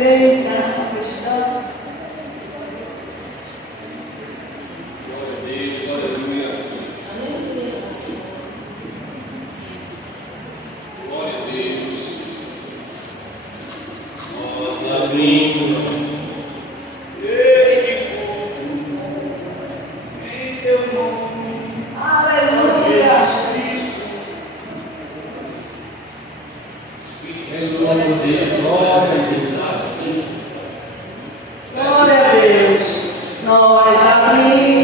crentes, né? Cristãos. Glória a Deus, aleluia. Glória a Deus. Nós abrimos.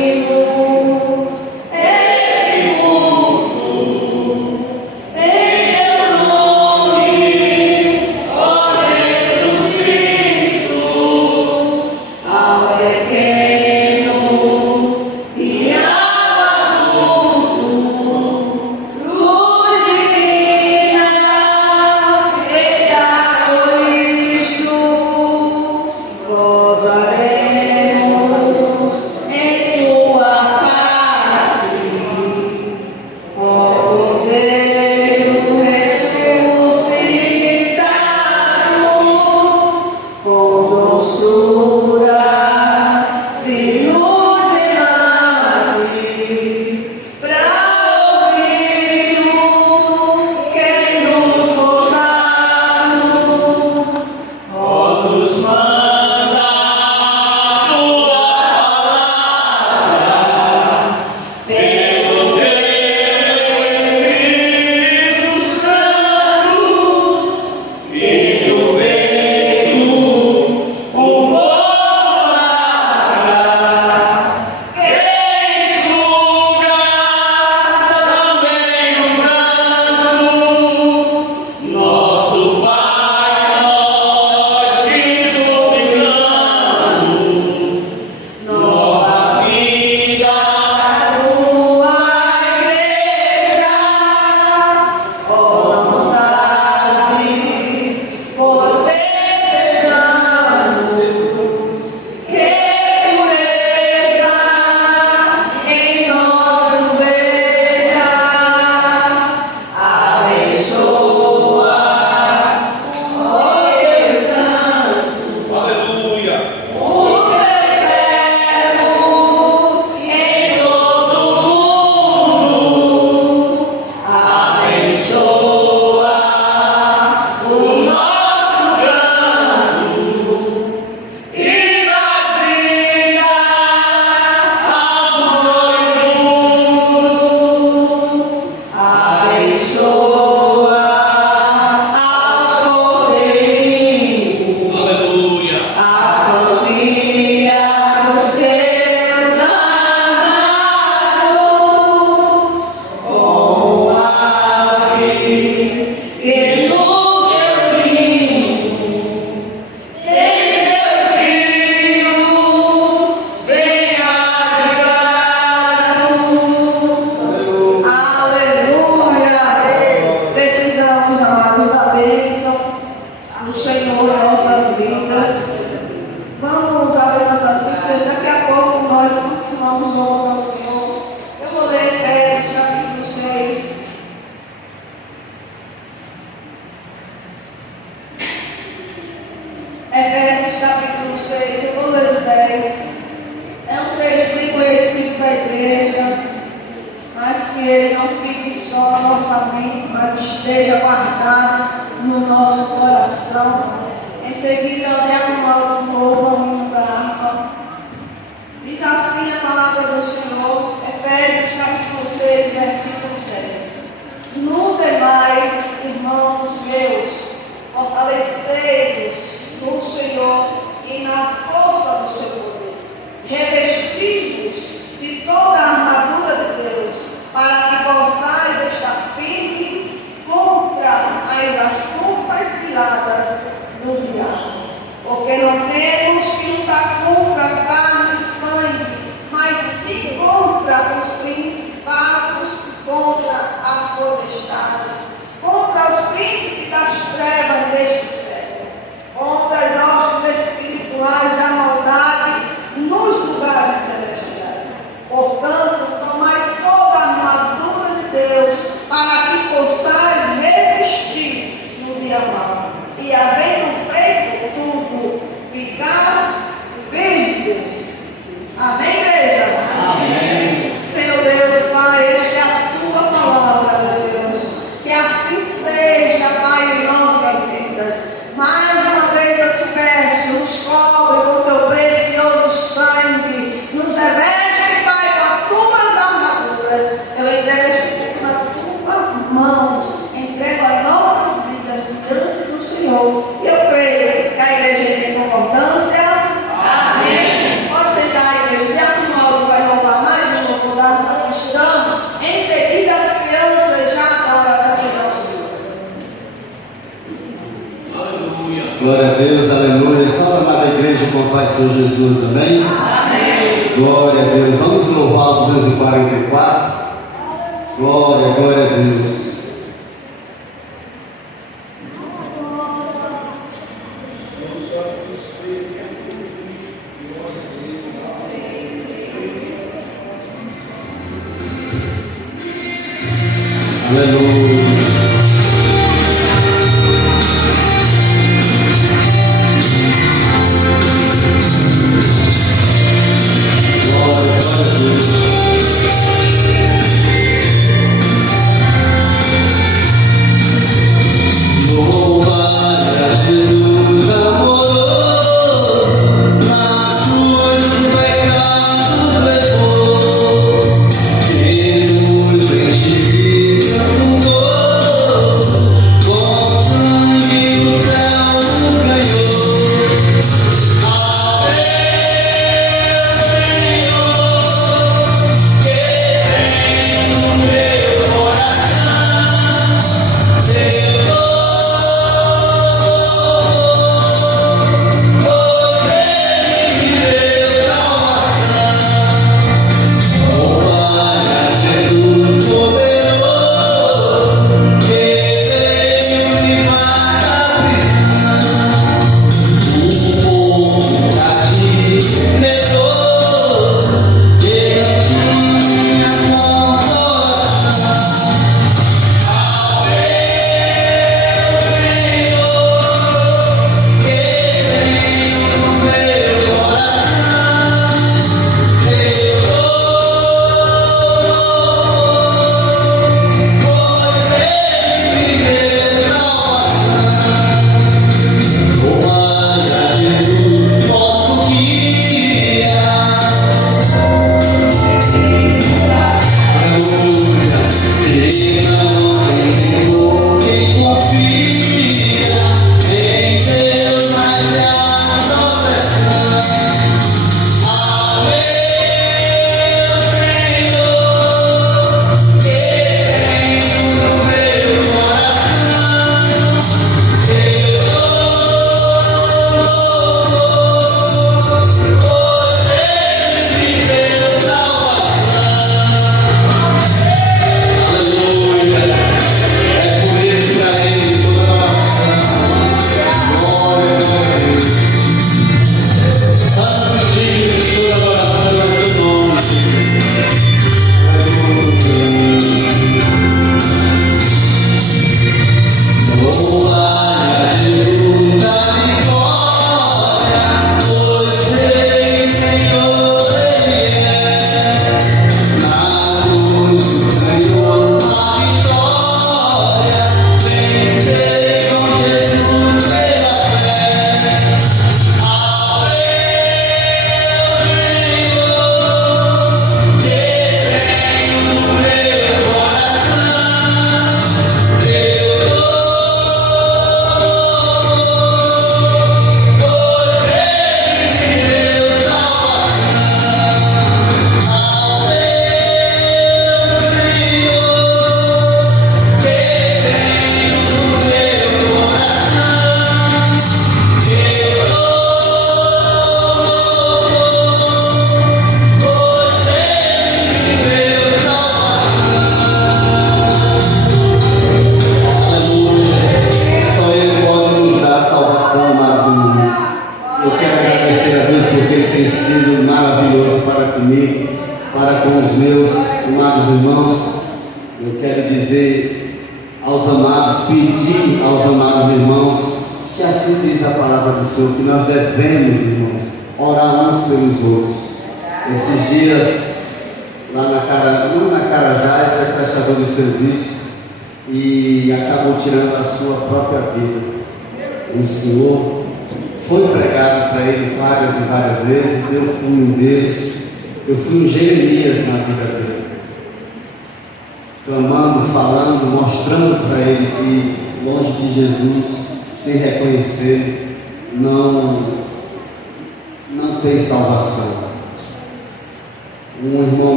E havendo feito tudo, Glória a Deus, aleluia. Salve a amada igreja com a paz do Senhor Jesus, amém? Amém. Glória a Deus. Vamos louvar o 244. Glória a Deus. Aleluia.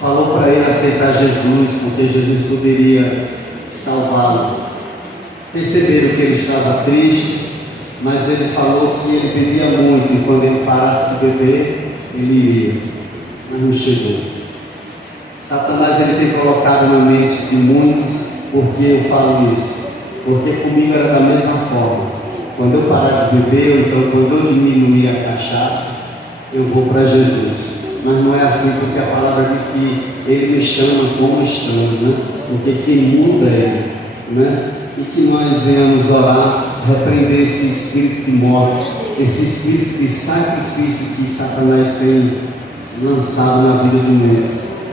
falou para ele aceitar Jesus, porque Jesus poderia salvá-lo. Perceberam que ele estava triste, mas ele falou que ele bebia muito e quando ele parasse de beber, ele iria. Mas não chegou. Satanás ele tem colocado na mente de muitos, porque eu falo isso, porque comigo era da mesma forma. Quando eu parar de beber, ou então quando eu diminuir a cachaça, eu vou para Jesus. Mas não é assim, porque a palavra diz que ele me chama como estranho, né? Porque quem muda é ele, né? E que nós venhamos orar, repreender esse espírito de morte, esse espírito de sacrifício que Satanás tem lançado na vida de muitos,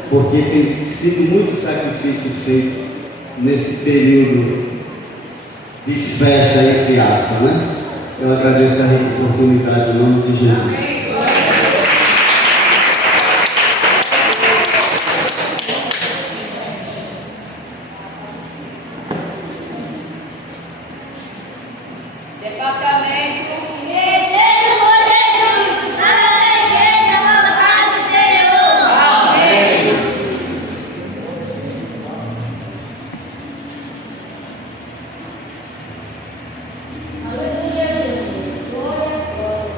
porque tem sido muito sacrifício feito nesse período de festa, entre aspas, né? Eu agradeço a oportunidade em nome de Jesus. Departamento. Recebido por Jesus. Nada da igreja, nada paz do Senhor. Amém. Aleluia, Jesus. Glória a Deus.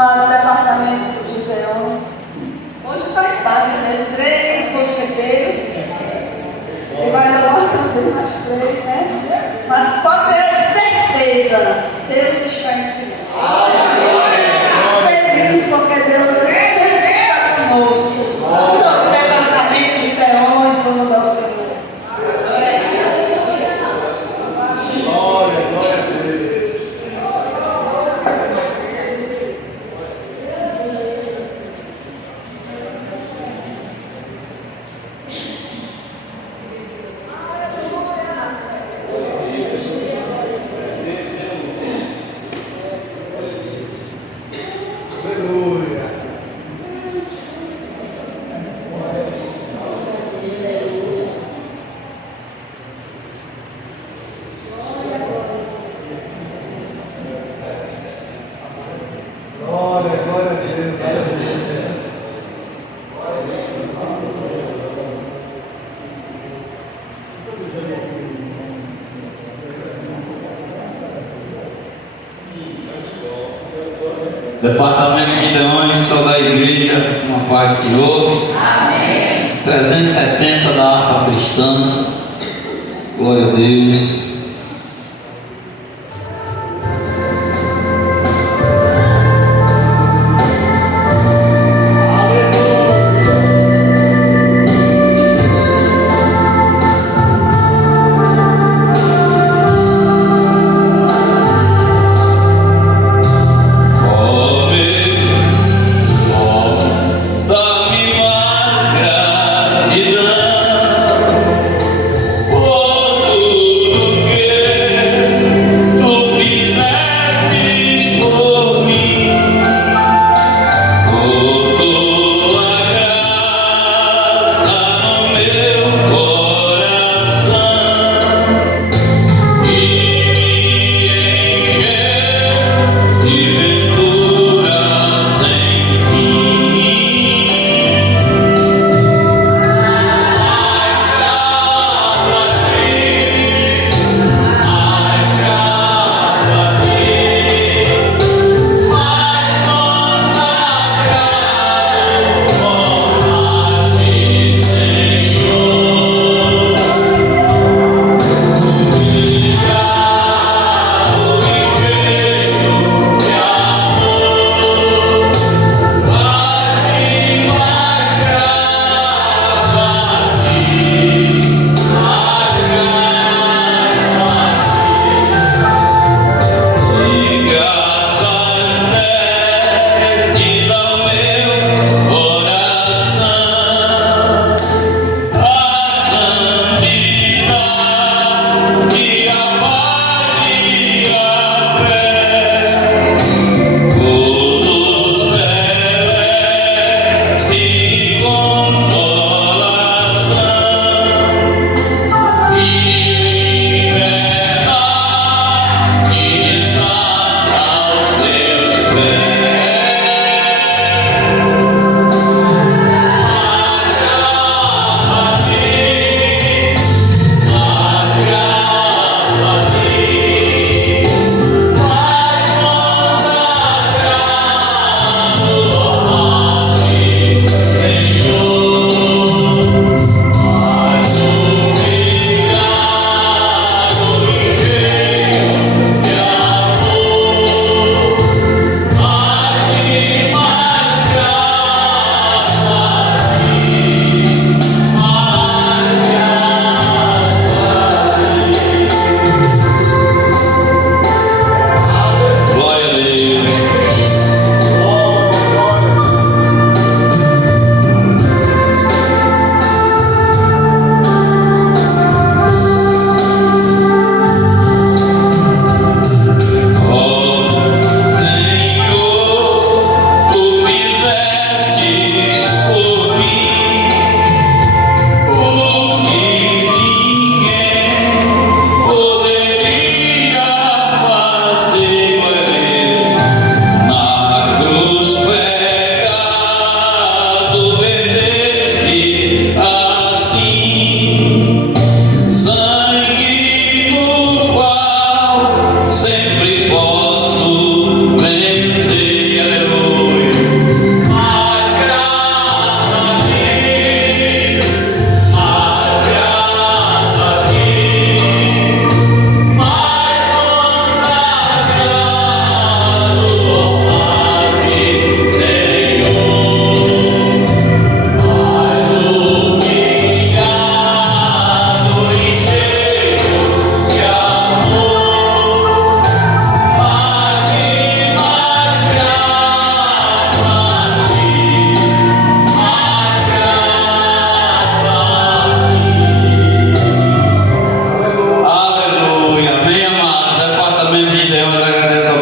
para o departamento de Leões. Hoje está em paz, né? 3 mosqueteiros. E vai agora também mais 3, né? Mas pode ter certeza, Deus está em nós. Feliz porque Deus sempre está conosco. No departamento de Leões, vamos ao Senhor. Glória, glória a Deus. Aleluia. Glória, glória a Deus. Aleluia. Departamento de Leões, toda a igreja, uma paz do Senhor. Amém. 370 da harpa cristã. Glória a Deus. Dá-me mais gratidão por tudo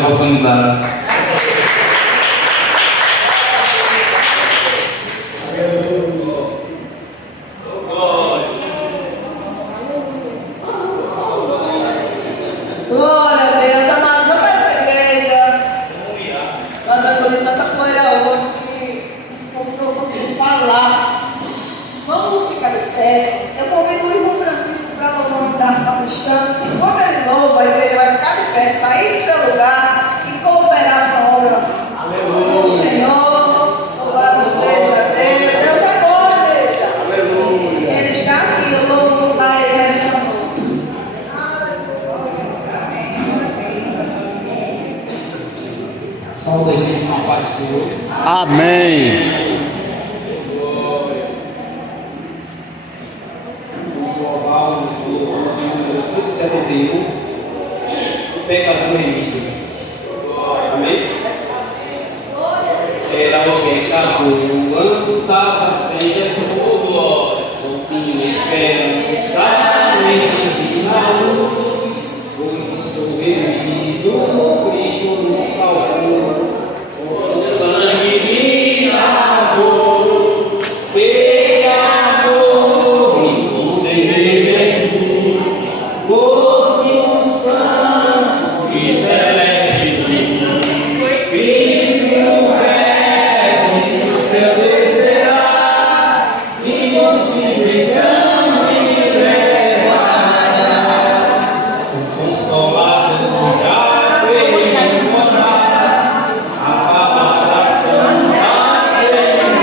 oportunidade. Glória a Deus, amados, vamos para essa igreja. Nós acolhemos tanta poeira hoje que esse povo não conseguiu falar. Vamos ficar de pé. Eu convido o irmão Francisco para louvor da São Cristã. Enquanto ele louva, a igreja vai ficar de pé, sair do seu lugar e cooperar com a obra do Senhor. Louvado seja Deus. Deus é bom, igreja. Aleluia. Ele está aqui, eu louvo na essa noite. Saúde aqui com a paz do Senhor. Amém. Vamos louvar o número 171, o pecador Emílio. Amém? Era alguém que quando estava sem Jesus, o fim esperança em na luz, por isso Emílio, Cristo nos salvou. O sangue me lavou, pecador, e Jesus, o santo e celeste, Cristo é, do céu descerá, e nos me levará, o consolador já veio morar, a palavra santa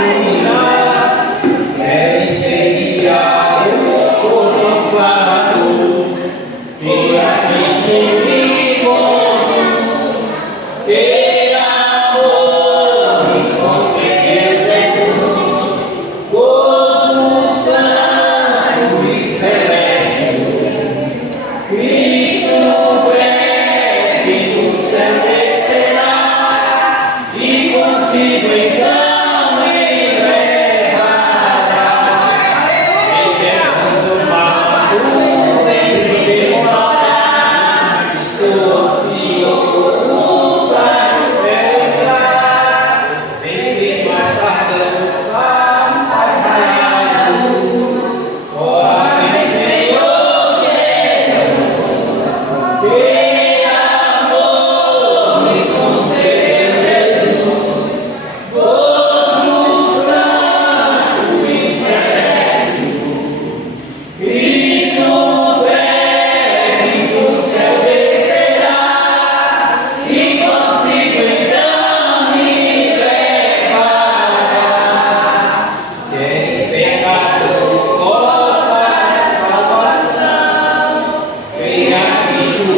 iluminar, é incendiar o proclamador, e a Cristo me conduz, e amor me concedeu Jesus, gozo santo e celeste, Cristo breve do céu descerá, e consigo então me levará. Em transformado, em demorar, estou ansioso para celebrar. Vencer mais tardança, mais raiar a luz. Ora, vem, Senhor Jesus, que amor me concedeu Jesus, gozo santo e celeste, Cristo breve do céu descerá, e consigo então me levará. Quem pecador goza da salvação, venha Cristo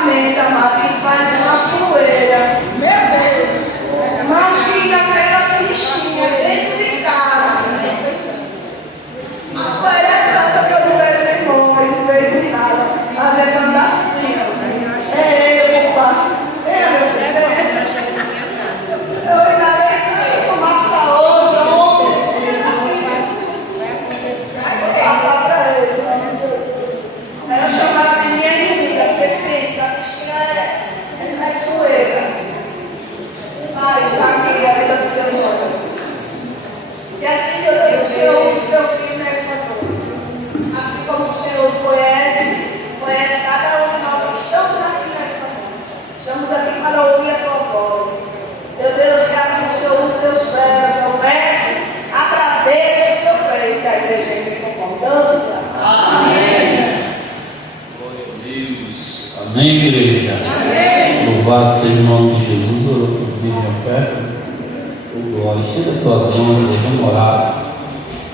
ferramenta, mas que faz uma poeira. Meu Deus! Imagina aquela bichinha dentro de casa. A poeira é tanta que eu não vejo nem bom, eu não vejo nada. A gente anda assim. É, opa! Eu ainda nem fumaça hoje, ontem. Passar para ele. Aí eu chamo ela de minha inimiga, porque ele pensa, a bichinha é traiçoeira. Ai, tá aqui a vida do teu jovem. E assim eu digo, o Senhor usa o teu filho nessa noite. Assim como o Senhor conhece cada um de nós que estamos aqui nessa noite. Estamos aqui para ouvir a tua voz. Meu Deus, que assim o Senhor use o teu servo. Eu peço, agradeço, eu creio que a igreja tem concordância. Amém. Amém, igreja? Amém. Louvado seja o nome de Jesus. Orou por mim, minha fé. Glória, estenda as tuas mãos, vamos orar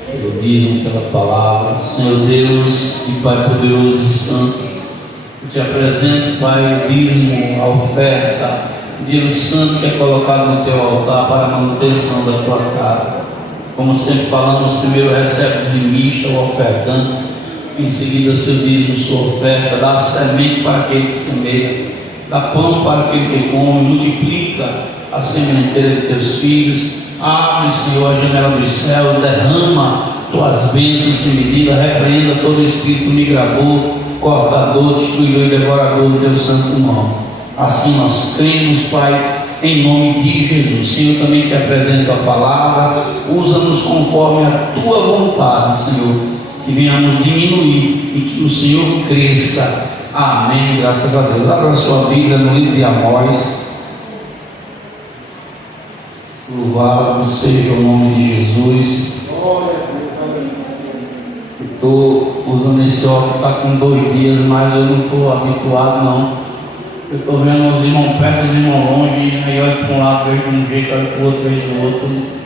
pelo dízimo, pela palavra. Senhor Deus e Pai poderoso e santo, eu te apresento, Pai, o dízimo, a oferta, o dinheiro santo que é colocado no teu altar para a manutenção da tua casa. Como sempre falamos, primeiro recebe dizimista, o ofertante. Em seguida, seu dízimo, sua oferta, dá semente para aquele que semeia, dá pão para aquele que come, multiplica a sementeira de teus filhos. Abre, Senhor, a janela dos céus, derrama tuas bênçãos sem medida, repreenda todo espírito migrador, cortador, destruidor e devorador do teu santo nome. Assim nós cremos, Pai, em nome de Jesus. Senhor, também te apresento a palavra, usa-nos conforme a tua vontade, Senhor, que venhamos diminuir e que o Senhor cresça. Amém, graças a Deus. Abra a sua Bíblia no livro de Amós. Louvado seja o nome de Jesus. Estou usando esse óculos, está com 2 dias, mas eu não estou habituado não. Eu estou vendo os irmãos perto, os irmãos longe, aí olho para um lado, vejo de um jeito, olho para o outro, vejo do outro.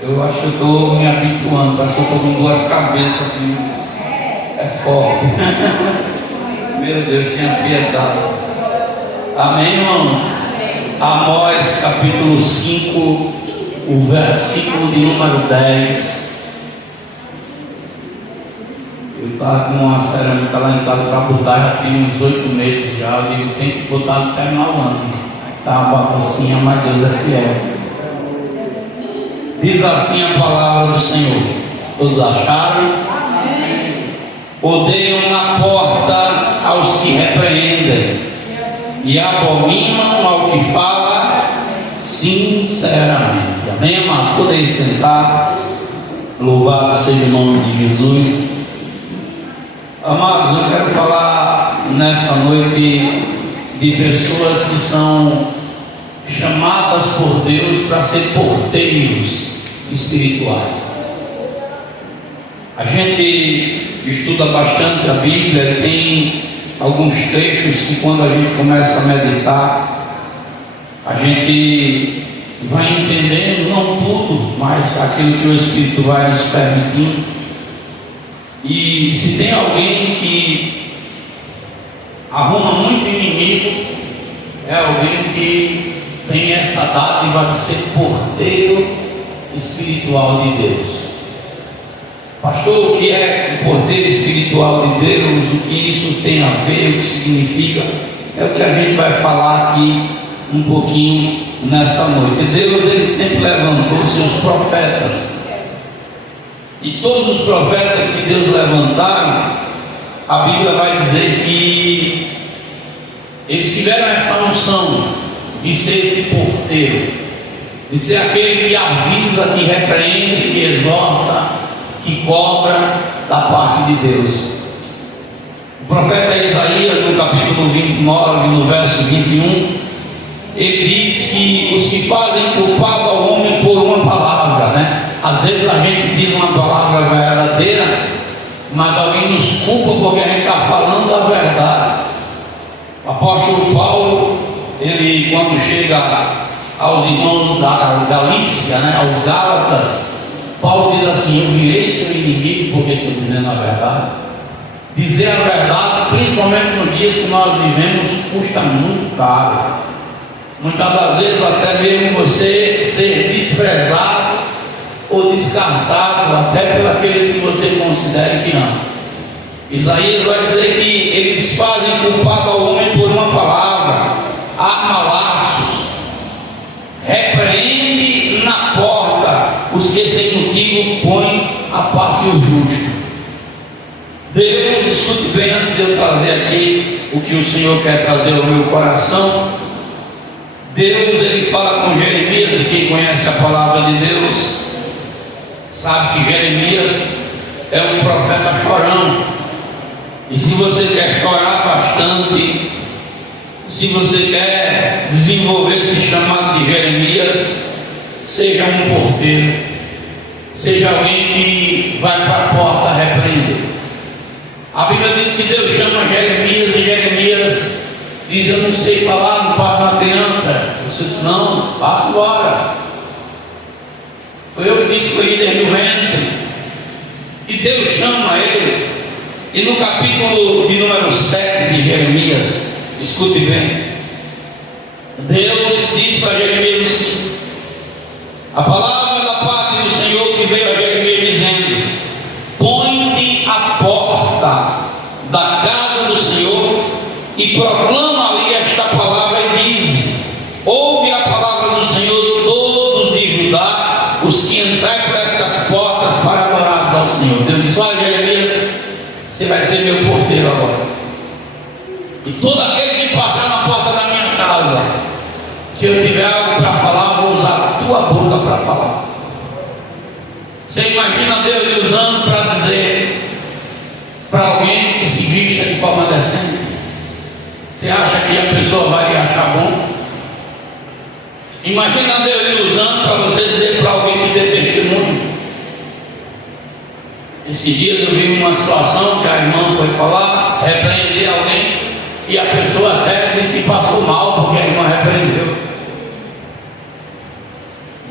Eu acho que eu estou me habituando, parece que eu estou com 2 cabeças assim. É forte. Meu Deus, tinha piedade. Amém, irmãos? Amós capítulo 5, o versículo de número 10. Eu estava com uma cerâmica lá em casa para botar, já tem uns 8 meses já. Eu digo, tem que botar no terminar o ano. Tá uma baguncinha, mas Deus é fiel. Diz assim a palavra do Senhor: todos acharam? Odeiam na porta aos que repreendem e abominam ao que fala sinceramente. Amém, amados? Podem sentar. Louvado seja o nome de Jesus. Amados, eu quero falar nessa noite de pessoas que são chamadas por Deus para ser porteiros espirituais. A gente estuda bastante a Bíblia, tem alguns trechos que quando a gente começa a meditar, a gente vai entendendo, não tudo, mas aquilo que o Espírito vai nos permitindo. E se tem alguém que arruma muito inimigo, é alguém que tem essa dádiva de ser porteiro espiritual de Deus. Pastor, o que é o porteiro espiritual de Deus? O que isso tem a ver? O que significa? É o que a gente vai falar aqui um pouquinho nessa noite. Deus, ele sempre levantou seus profetas. E todos os profetas que Deus levantaram, a Bíblia vai dizer que eles tiveram essa unção de ser esse porteiro, de ser aquele que avisa, que repreende, que exorta, que cobra da parte de Deus. O profeta Isaías, no capítulo 29, no verso 21, ele diz que os que fazem culpado ao homem por uma palavra, né? Às vezes a gente diz uma palavra verdadeira, mas alguém nos culpa porque a gente está falando a verdade. O apóstolo Paulo, ele quando chega aos irmãos da Galícia, né, aos Gálatas, Paulo diz assim: eu virei seu inimigo porque estou dizendo a verdade. Dizer a verdade, principalmente nos dias que nós vivemos, custa muito caro. Muitas das vezes até mesmo você ser desprezado ou descartado até por aqueles que você considera que ama. Isaías vai dizer que eles fazem culpado ao homem por uma palavra, arma laços, repreende na porta os que sem motivo põem a parte o justo. Deus, escute bem antes de eu trazer aqui o que o Senhor quer trazer ao meu coração. Deus, ele fala com Jeremias, e quem conhece a palavra de Deus sabe que Jeremias é um profeta chorão. E se você quer chorar bastante, se você quer desenvolver esse chamado de Jeremias, seja um porteiro, seja alguém que vai para a porta repreender. A Bíblia diz que Deus chama Jeremias, e Jeremias diz: eu não sei falar, não parto uma criança. Você disse: não, passa embora. Foi eu que escolhi desde o ventre. E Deus chama ele. E no capítulo de número 7 de Jeremias, escute bem, Deus diz para Jeremias o seguinte: a palavra da parte do Senhor que veio a Jeremias dizendo: põe-te à porta da casa do Senhor e proclama ali esta palavra e diz: ouve a palavra do Senhor todos de Judá, os que entrarem por estas portas para adorar ao Senhor. Deus disse: olha, Jeremias, você vai ser meu porteiro agora, e todo aquele que passar na porta da minha casa, que eu tiver algo para falar, vou usar a tua boca para falar. Você imagina Deus lhe usando para dizer para alguém que se vista de forma decente? Você acha que a pessoa vai lhe achar bom? Imagina Deus lhe usando para você dizer para alguém que dê testemunho. Esses dias eu vi uma situação que a irmã foi falar, repreender alguém, e a pessoa até disse que passou mal porque a irmã repreendeu.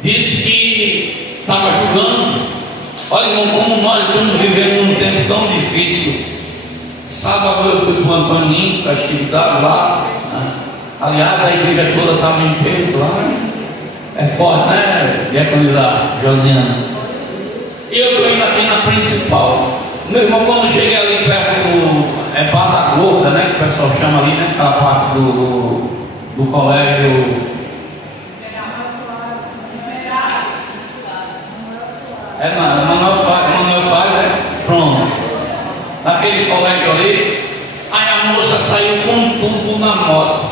Disse que estava julgando. Olha, irmão, como nós estamos vivendo um tempo tão difícil. Sábado eu fui para o Antônio Lins, festividade lá, né? Aliás, a igreja toda estava em peso lá, né? É forte, né, diaconizar, Josiana? E eu estou indo aqui na principal. Meu irmão, quando cheguei ali perto do Bar da Gorda, né, que o pessoal chama ali, né, aquela parte do colégio. É Manuel Soares, né? Pronto. Naquele colégio ali, aí a moça saiu com tudo na moto.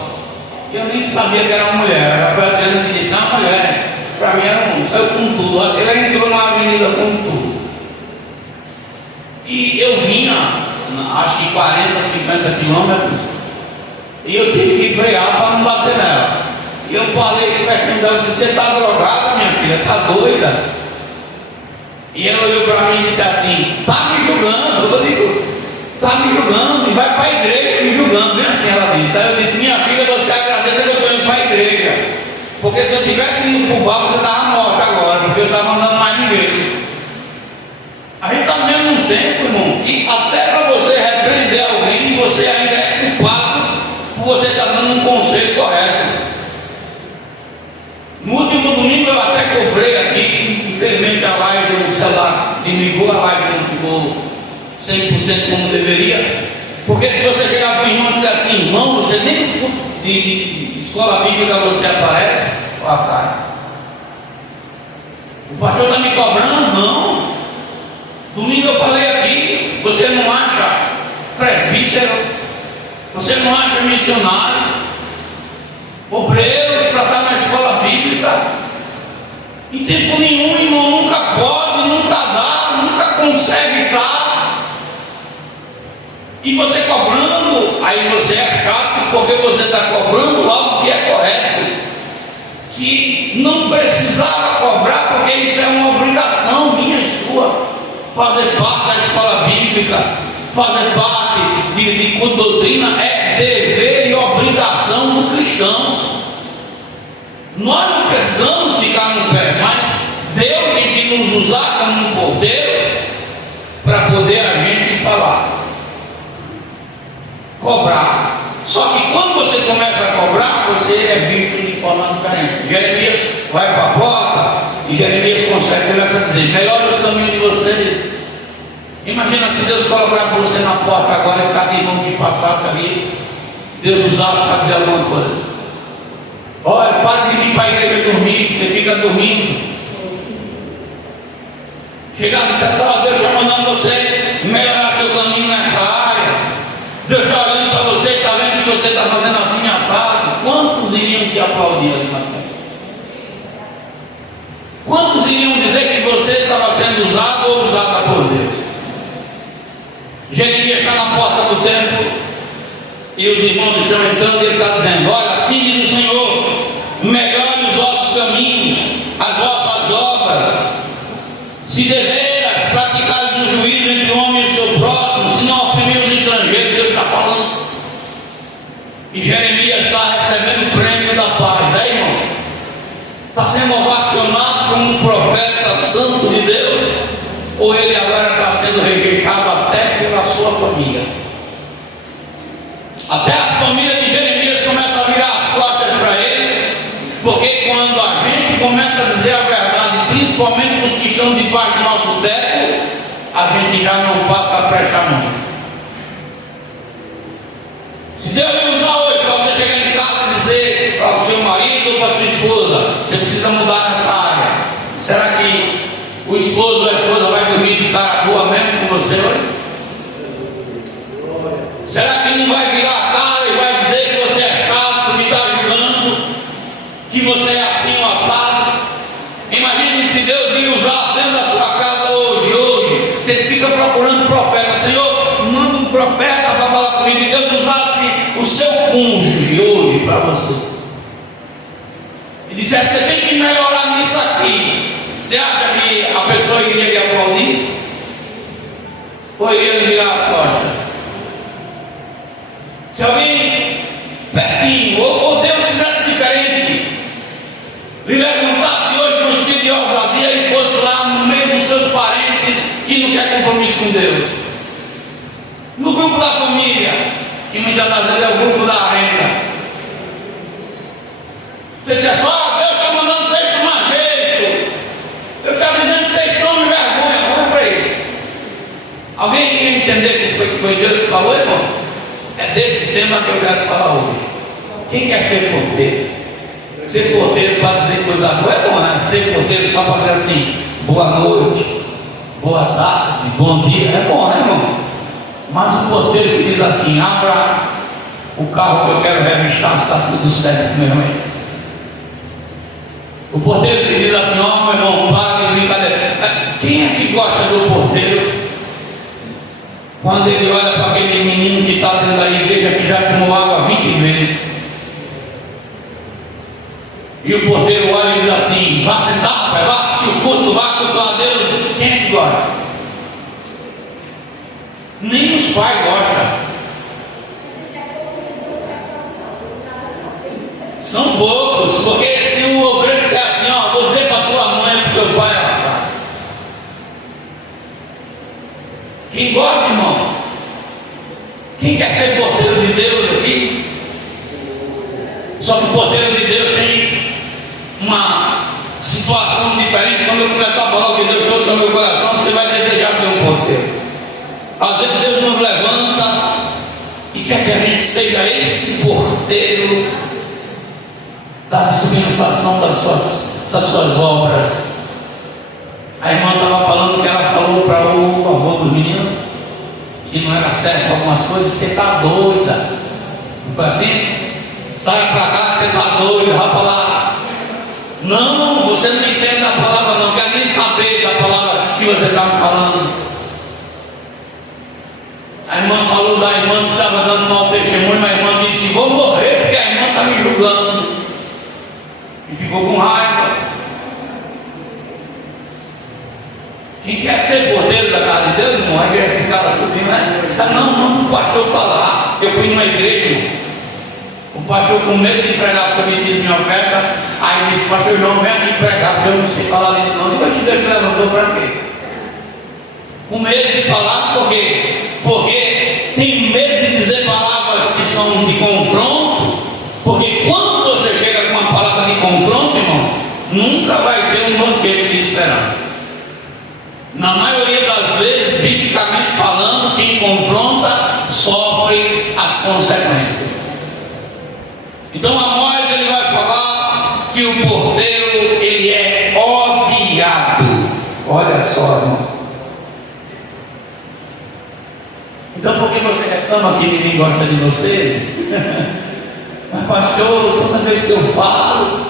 Eu nem sabia que era uma mulher. Ela foi a Diana que disse: uma mulher. Para mim era um, saiu com tudo. Ela entrou na avenida com tudo. E eu vinha, acho que 40, 50 quilômetros, e eu tive que frear para não bater nela. E eu falei perto dela e disse: você está drogada, minha filha? Está doida? E ela olhou para mim e disse assim: está me julgando. Eu digo: está me julgando e vai para a igreja me julgando. Bem assim ela disse. Aí eu disse: minha filha, você agradeça que eu estou indo para a igreja. Porque se eu tivesse indo para o bar, você estava morta agora, porque eu estava andando mais ninguém. A gente está vivendo um tempo, irmão, que até para você repreender alguém, você ainda é culpado por você estar dando um conselho correto. No último domingo eu até cobrei aqui, infelizmente a live do celular desligou, a live não ficou 100% como deveria. Porque se você chegar para o irmão e dizer assim: irmão, você nem de escola bíblica você aparece, ó, cara, o pastor está me cobrando? Não. Domingo eu falei aqui: você não acha presbítero, você não acha missionário, obreiros para estar na escola bíblica? Em tempo nenhum, irmão, nunca pode, nunca dá, nunca consegue estar. E você cobrando, aí você é chato porque você está cobrando algo que é correto, que não precisava cobrar, porque isso é uma obrigação minha e sua. Fazer parte da escola bíblica, fazer parte de doutrina é dever e obrigação do cristão. Nós não precisamos ficar no pé, mas Deus em que nos usar como um porteiro para poder a gente falar, cobrar. Só que quando você começa a cobrar, você é visto de forma diferente. Jeremias vai para a porta e Jeremias começa a dizer: melhore os caminhos de vocês. Imagina se Deus colocasse você na porta agora e cada irmão que passasse ali, Deus usasse para dizer alguma coisa. Olha, pare de vir para a igreja dormir, que você fica dormindo. Chegar e dizer: só Deus está mandando você melhorar seu caminho nessa área. Deus está olhando para você, está vendo que você está fazendo assim assado. Quantos iriam te aplaudir ali na frente? Quantos iriam dizer que você estava sendo usado ou usada por Deus? Jeremias está na porta do templo e os irmãos estão entrando e ele está dizendo: olha, assim diz o Senhor, melhore os vossos caminhos, as vossas obras, se deveras praticares o juízo entre o homem e o seu próximo, se não oprimir os estrangeiros. Deus está falando. E Jeremias está recebendo o prêmio da paz, irmão? Está sendo ovacionado como um profeta santo de Deus, ou ele agora está sendo rejeitado até pela sua família? Até a família de Jeremias começa a virar as costas para ele, porque quando a gente começa a dizer a verdade, principalmente para os que estão debaixo do nosso teto, a gente já não passa a prestar mão. Se Deus me usar hoje para você chegar em casa e dizer para o seu marido ou para a sua esposa: você precisa mudar nessa área, será que o esposo ou a esposa vai dormir de cara boa mesmo com você hoje? Será que não vai virar a cara e vai dizer que você é chato, que está ajudando, que você é assim o assado? Imagine se Deus me usasse dentro da sua casa hoje, você fica procurando profeta. Senhor, manda um profeta para falar comigo. E Deus usasse o seu cônjuge hoje para você e dissesse: você tem que melhorar nisso aqui. Você acha que a pessoa iria lhe aplaudir? Ou iria lhe virar as costas? Se alguém pertinho, ou Deus fizesse diferente, lhe levantasse hoje no espírito de ousadia e fosse lá no meio dos seus parentes que não quer compromisso com Deus, no grupo da família, que muitas das vezes é o grupo da renda, você disse: só Deus está mandando vocês tomar jeito, Deus está dizendo que vocês tomam vergonha. Vamos para ele. Alguém quer entender que foi Deus que falou, irmão? É desse tema que eu quero falar hoje. Quem quer ser porteiro? Ser porteiro para dizer coisa boa é bom, né? Ser porteiro só para dizer assim: boa noite, boa tarde, bom dia, é bom, né, irmão? Mas o porteiro que diz assim: abra o carro que eu quero revistar se está tudo certo, meu irmão. O porteiro que diz assim: ó, meu irmão, para de brincadeira. Quem é que gosta do porteiro quando ele olha para aquele menino que está dentro da igreja, que já tomou água 20 vezes, e o porteiro olha e diz assim: vá sentar, vá assistir o culto, vá cultuar a Deus? Quem é que gosta? Nem os pais gostam. São poucos, porque se o obreiro disser assim: ó, vou dizer para sua mãe, para o seu pai, rapaz. Quem gosta, irmão? Quem quer ser porteiro de Deus aqui? Só que o porteiro de Deus tem uma situação diferente. Quando eu começar a falar o que Deus trouxe no meu coração, você vai desejar ser um porteiro. Às vezes Deus nos levanta e quer que a gente seja esse porteiro da dispensação das suas obras. A irmã estava falando que ela falou para o avô do menino que não era certo algumas coisas. Você está doida? Não foi assim? Sai para cá, você está doido, vai para lá. Não, você não entende a palavra, não quer nem saber da palavra que você está falando. A irmã falou da irmã que estava dando mau testemunho, mas a irmã disse: vou morrer porque a irmã está me julgando. E ficou com raiva. Quem quer ser porteiro da casa de Deus, irmão, aí esse cara tudo, né? Não, o pastor falar. Eu fui numa igreja, O pastor, com medo de pregar sobre minha oferta, aí disse: pastor João, vem aqui pregar, porque eu não sei falar disso não. E hoje Deus levantou para quê? Com medo de falar, por quê? Porque tem medo de dizer palavras que são de confronto. Porque quando você chega com uma palavra de confronto, irmão, nunca vai ter um banquete te esperando. Na maioria das vezes, biblicamente falando, quem confronta sofre as consequências. Então Amós ele vai falar que o porteiro ele é odiado. Olha só, irmão. Então por que você reclama que ninguém gosta de você? Mas pastor, toda vez que eu falo,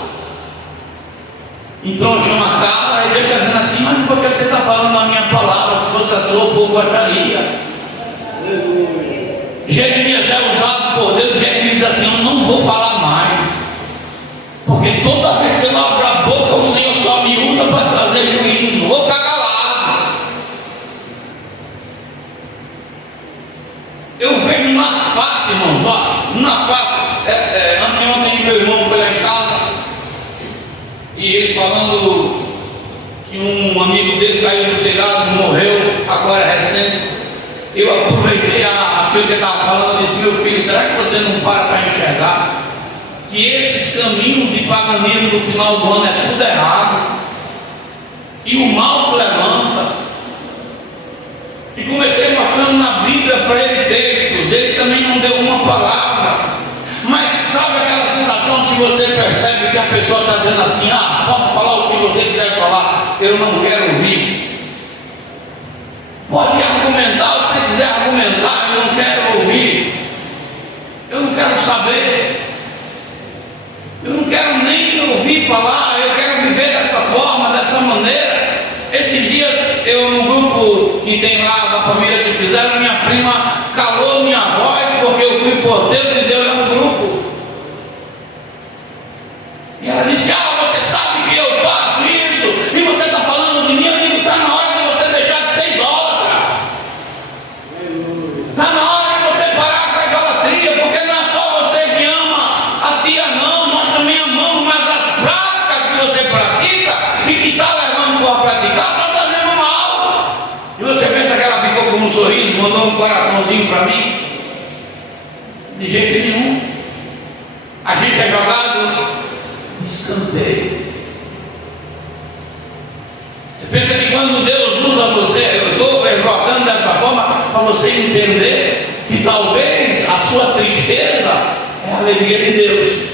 entroncha uma cara, e Deus está dizendo assim: mas por que você está falando a minha palavra? Se fosse a sua, o povo gostaria. Jeremias é usado por Deus. Jeremias diz assim: eu não vou falar mais, porque toda vez que eu abro a boca, o Senhor só me usa para trazer juízo. Vou ficar calado. Eu vejo na face, irmãos, ó, na face. Anteontem meu irmão foi lá em casa e ele falando que um amigo dele caiu no telhado, morreu, agora é recente. Eu aproveitei aquilo que ele estava falando e disse: meu filho, será que você não para enxergar que esses caminhos de pagamento no final do ano é tudo errado e o mal se levanta? E comecei mostrando na Bíblia para ele textos. Ele também não deu uma palavra, mas sabe aquela sensação que você percebe que a pessoa está dizendo assim: ah, pode falar o que você quiser falar, eu não quero ouvir. Pode argumentar o que você quiser argumentar, eu não quero ouvir. Eu não quero saber. Eu não quero nem ouvir falar. Eu quero viver dessa forma, dessa maneira. Esses dias, eu no grupo que tem lá da família que fizeram, minha prima calou minha voz porque eu fui porteiro de Deus lá no grupo. E ela disse: ah, você sabe que eu faço isso e você está falando de mim. Eu digo: está na hora de você deixar de ser idólatra. Está na hora de você parar com a idolatria, porque não é só você que ama a tia, não. Nós também amamos, mas as práticas que você pratica e que está levando para praticar está trazendo mal. E você pensa que ela ficou com um sorriso, mandou um coraçãozinho para mim? De jeito nenhum. A gente é jogado de escanteio. Você pensa que quando Deus usa você, eu estou exortando dessa forma para você entender que talvez a sua tristeza é a alegria de Deus.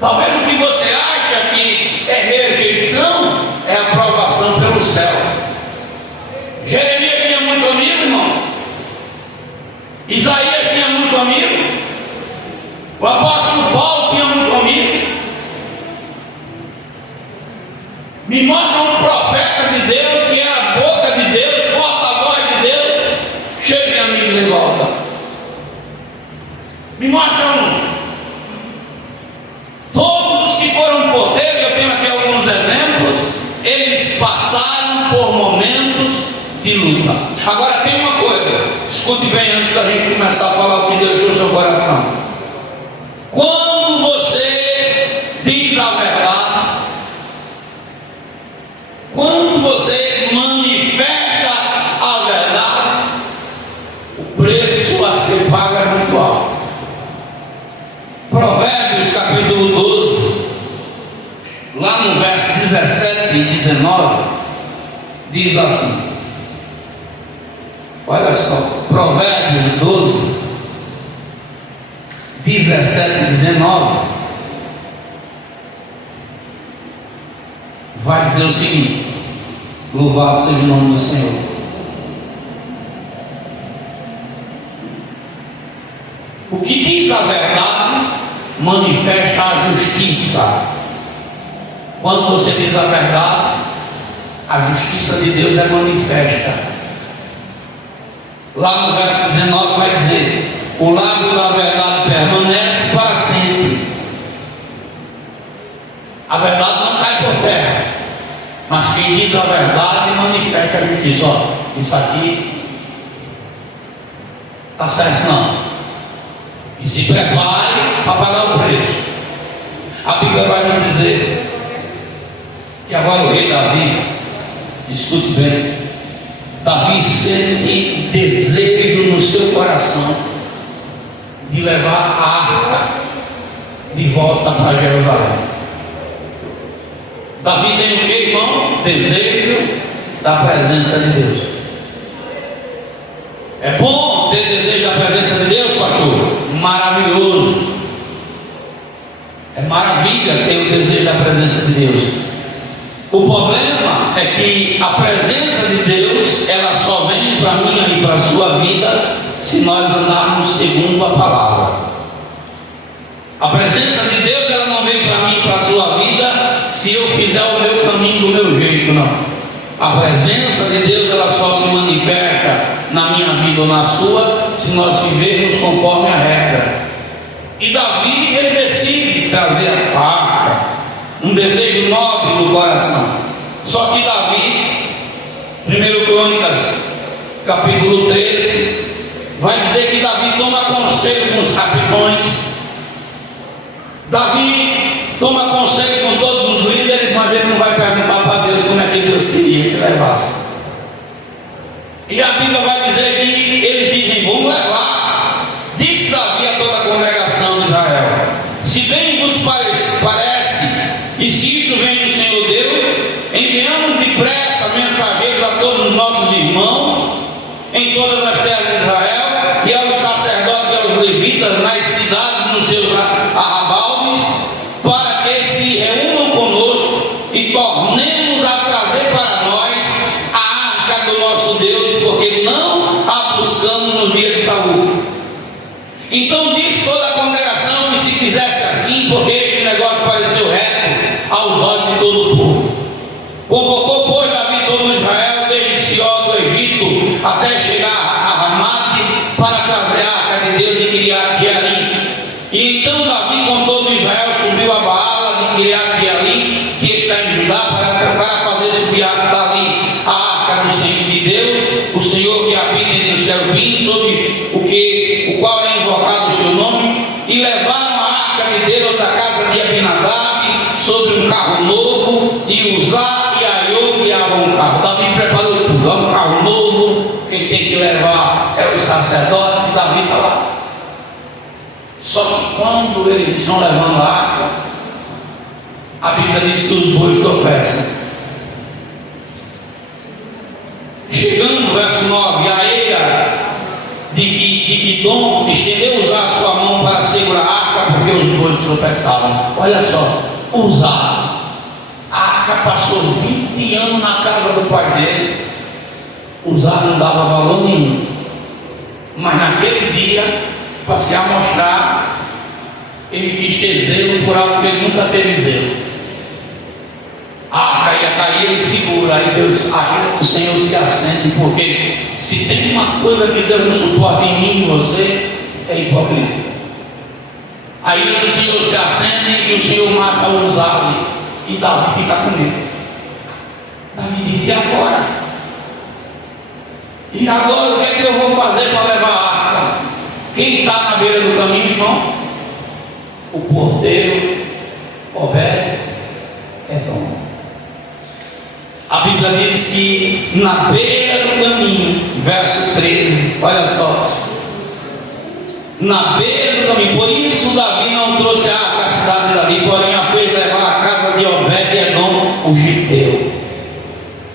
Talvez o que você acha que é rejeição é aprovação pelo céu. Jeremias tinha muito amigo, irmão. Isaías tinha muito amigo. O apóstolo Paulo tinha muito amigo. Me mostra um profeta de Deus que era a boca de Deus, porta-voz de Deus, cheio de amigos em volta. Me mostra um. Todos os que foram porteiros, eu tenho aqui alguns exemplos, eles passaram por momentos de luta. Agora tem uma coisa, escute bem antes da gente começar a falar o que Deus deu no seu coração. Quando você diz a verdade, quando você manifesta a verdade, o preço a ser pago é muito alto. Provérbios capítulo 12, lá no verso 17 e 19, diz assim: olha só, Provérbios 12, 17 e 19, vai dizer o seguinte: louvado seja o nome do Senhor. O que diz a verdade manifesta a justiça. Quando você diz a verdade, a justiça de Deus é manifesta. Lá no verso 19 vai dizer: o lábio da verdade permanece para sempre. A verdade não cai por terra, mas quem diz a verdade manifesta a justiça. Ó, isso aqui está certo, não. E se prepare para pagar o preço. A Bíblia vai nos dizer que agora o rei Davi, escute bem, Davi sente desejo no seu coração de levar a arca de volta para Jerusalém. Davi tem o que, irmão? Desejo da presença de Deus. É bom ter desejo da presença de Deus, pastor? Maravilhoso. É maravilha ter o desejo da presença de Deus. O problema é que a presença de Deus, ela só vem para mim e para a sua vida se nós andarmos segundo a palavra. A presença de Deus, ela não vem para mim e para a sua vida se eu fizer o meu caminho do meu jeito, não. A presença de Deus, ela só se manifesta na minha vida ou na sua se nós vivermos conforme a regra. E Davi, ele decide trazer a arca, um desejo nobre do coração. Só que Davi, 1 Crônicas, capítulo 13, vai dizer que Davi toma conselho com os capitães. Davi toma conselho com todos os líderes, mas ele não vai perguntar para Deus como é que Deus queria que levasse. E a Bíblia vai dizer que eles dizem: vamos levar. Disse Davi a toda a congregação de Israel: se bem vos parece, e se isto vem do Senhor Deus, enviamos depressa mensageiros a todos os nossos irmãos em todas as terras de Israel, e aos sacerdotes e aos levitas nas cidades, nos seus arrabaldes, para que se reúnam conosco e tornemos a trazer para nós a arca do nosso Deus, porque não a buscamos no dia de Saul. Então disse toda a congregação que se fizesse assim, porque este negócio pareceu reto aos olhos de todo o povo. Convocou, pois, Davi todo Israel, desde Sió do Egito até chegar a Ramate, para trazer a arca de Deus de Kiriat-Jearim. E então Davi com todo Israel subiu a Baala de Kiriat-Jearim, que está em Judá, para fazer subir dali a arca do Senhor de Deus, o Senhor que habita entre os querubins, sobre o qual é invocado o seu nome, e levaram a arca de Deus da casa de Abinadab sobre um carro novo, e Uzá e Aiô guiavam o carro. Davi preparou tudo, é um carro novo, quem tem que levar é os sacerdotes, e Davi está lá. Só que quando eles estão levando a arca, a Bíblia diz que os bois tropeçam. Chegando no verso 9, a eira de Guidom estendeu Uzá sua mão para segurar a arca, porque os bois tropeçavam. Olha só, Uzá, a arca passou 20 anos na casa do pai dele. Uzá não dava valor nenhum, mas naquele dia, para se amostrar, ele quis ter zelo por algo que ele nunca teve zelo. A arca ia cair, ele segura, aí o Senhor se assente, porque se tem uma coisa que Deus não suporta em mim e você, é hipocrisia. Aí o Senhor se assente e o Senhor mata o Uzá, e Davi fica com medo. Davi disse: e agora? E agora o que é que eu vou fazer para levar a arca? Quem está na beira do caminho, irmão? O porteiro Obed-Edom. A Bíblia diz que na beira do caminho, verso 13, olha só, na beira do caminho, por isso Davi não trouxe a arca à cidade de Davi, porém a fez levar à casa de Obed-Edom, o giteu.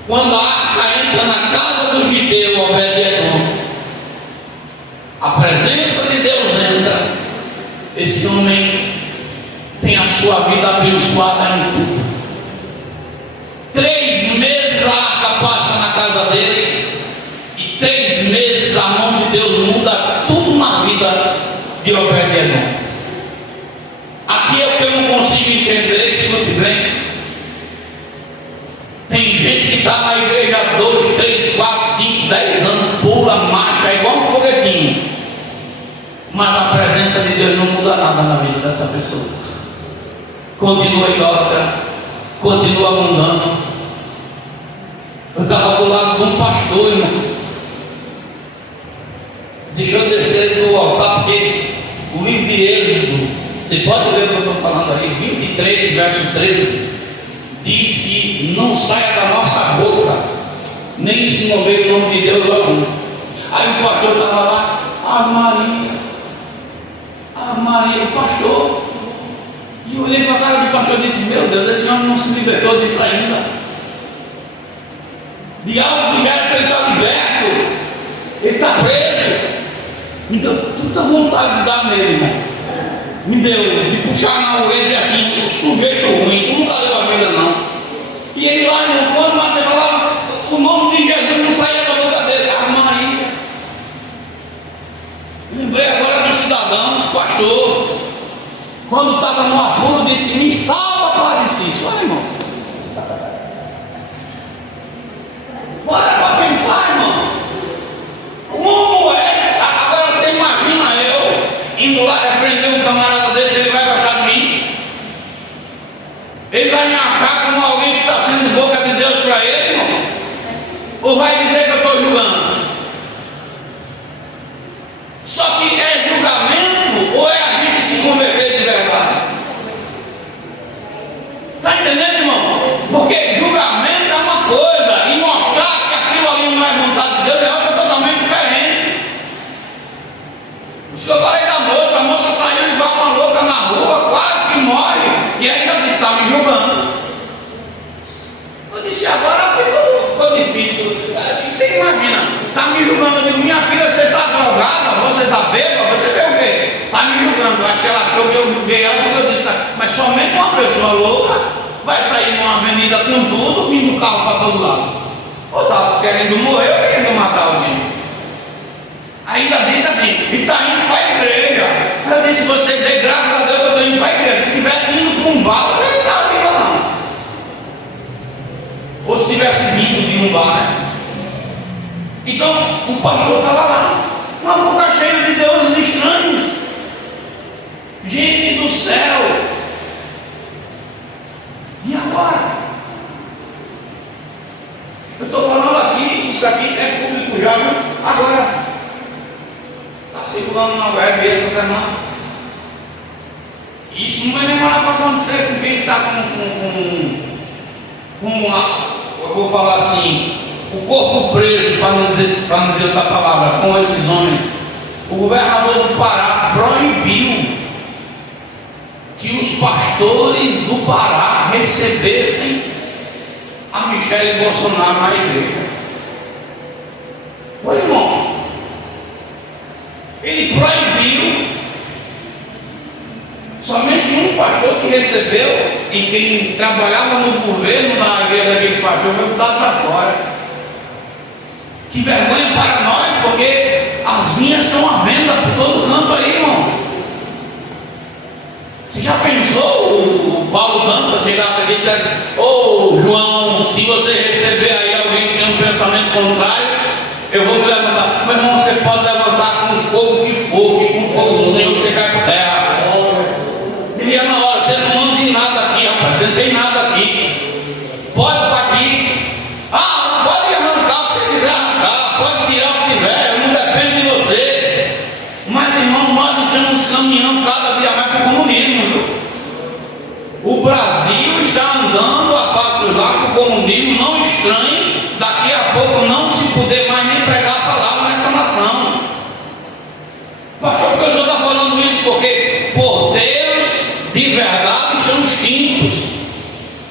Quando a arca entra na casa do giteu Obed-Edom, a presença de Deus entra, esse homem tem a sua vida abençoada em tudo. 3 meses a arca passa na casa dele, e 3 meses a mão de Deus muda tudo na vida de Obed-Edom. Aqui é o que eu não consigo entender, escute bem. Tem gente que está na igreja há 2, 3, 4, 5, 10 anos, pula, marcha, é igual um foguetinho, mas a presença de Deus não muda nada na vida dessa pessoa. Continua idólatra, continua mundano. Eu estava do lado de um pastor, irmão. Deixa eu descer do altar, porque o livro de Êxodo, você pode ler o que eu estou falando aí, 23, verso 13, diz que não saia da nossa boca, nem se mover o nome de Deus algum. Aí o pastor estava lá, Maria, o pastor. E eu olhei para a cara do pastor e disse: meu Deus, esse homem não se libertou disso ainda. De algo que era que ele está liberto, ele está preso. Me deu tanta vontade de dar nele, irmão. Me deu de puxar na orelha e dizer assim: sujeito ruim, tu nunca deu a vida não. E ele lá, irmão, quando você falava o nome de Jesus, não saía da boca dele. Maria. Lembrei agora do cidadão, do pastor, quando estava no apuro, disse: me salva, Padre Cício. Olha, irmão, bora para pensar, irmão, como é? Agora você imagina eu indo lá repreender um camarada desse, ele vai gostar de mim? Ele vai me achar como alguém que está sendo boca de Deus para ele, irmão? Ou vai dizer que eu estou julgando? Só que é julgamento ou é a gente se converter de verdade? Está entendendo, irmão? Porque julgamento é uma coisa e mostrar que aquilo ali não é vontade de Deus é outra totalmente diferente. Por isso que eu falei da moça, a moça saiu igual uma louca na rua, quase que morre, e ainda disse: está me julgando. Eu disse: agora ficou difícil. Você imagina, está me julgando. Eu digo: minha filha, você está drogada, você está bêbada, você vê o quê? Está me julgando. Acho que ela achou que eu julguei ela porque eu disse: tá. Mas somente uma pessoa louca vai sair numa avenida com tudo, vindo carro para todo lado. Ou está querendo morrer ou querendo matar alguém. Ainda disse assim: e está indo para a igreja. Eu disse: você dê graças a Deus que eu estou indo para a igreja. Se estivesse indo para um bar, você não estava vindo não. Ou se tivesse vindo de um bar, né? Então o pastor estava lá, uma boca cheia de deuses estranhos. Gente do céu. E agora? Eu estou falando aqui, isso aqui é público já, viu? Agora está circulando na web essa semana. Isso não vai demorar para acontecer com quem está eu vou falar assim, o corpo preso, para não dizer outra palavra, com esses homens. O governador do Pará proibiu que os pastores do Pará recebessem a Michele Bolsonaro na igreja. Olha, irmão, ele proibiu. Somente um pastor que recebeu, e quem trabalhava no governo da igreja daquele pastor foi botado para fora. Que vergonha para nós, porque as vinhas estão à venda por todo canto aí, irmão. Você já pensou o Paulo Dantas chegasse aqui e dissesse: ô João, se você receber aí alguém que tem um pensamento contrário, eu vou me levantar. Meu irmão, você pode levantar com o fogo que for, que com o fogo do Senhor você cai por terra. E na hora: você não manda em nada aqui, rapaz, você não tem nada aqui. Pode para aqui. Pode arrancar o que você quiser arrancar, pode tirar o que tiver, não depende de você. Mas, irmão, nós estamos caminhando cada dia mais para o comunismo, viu? O Brasil está andando a passos lá com o comunismo. Não estranhe daqui a pouco não se poder mais nem pregar a palavra nessa nação. Pastor, porque o senhor está falando isso? Porque porteiros de verdade são extintos.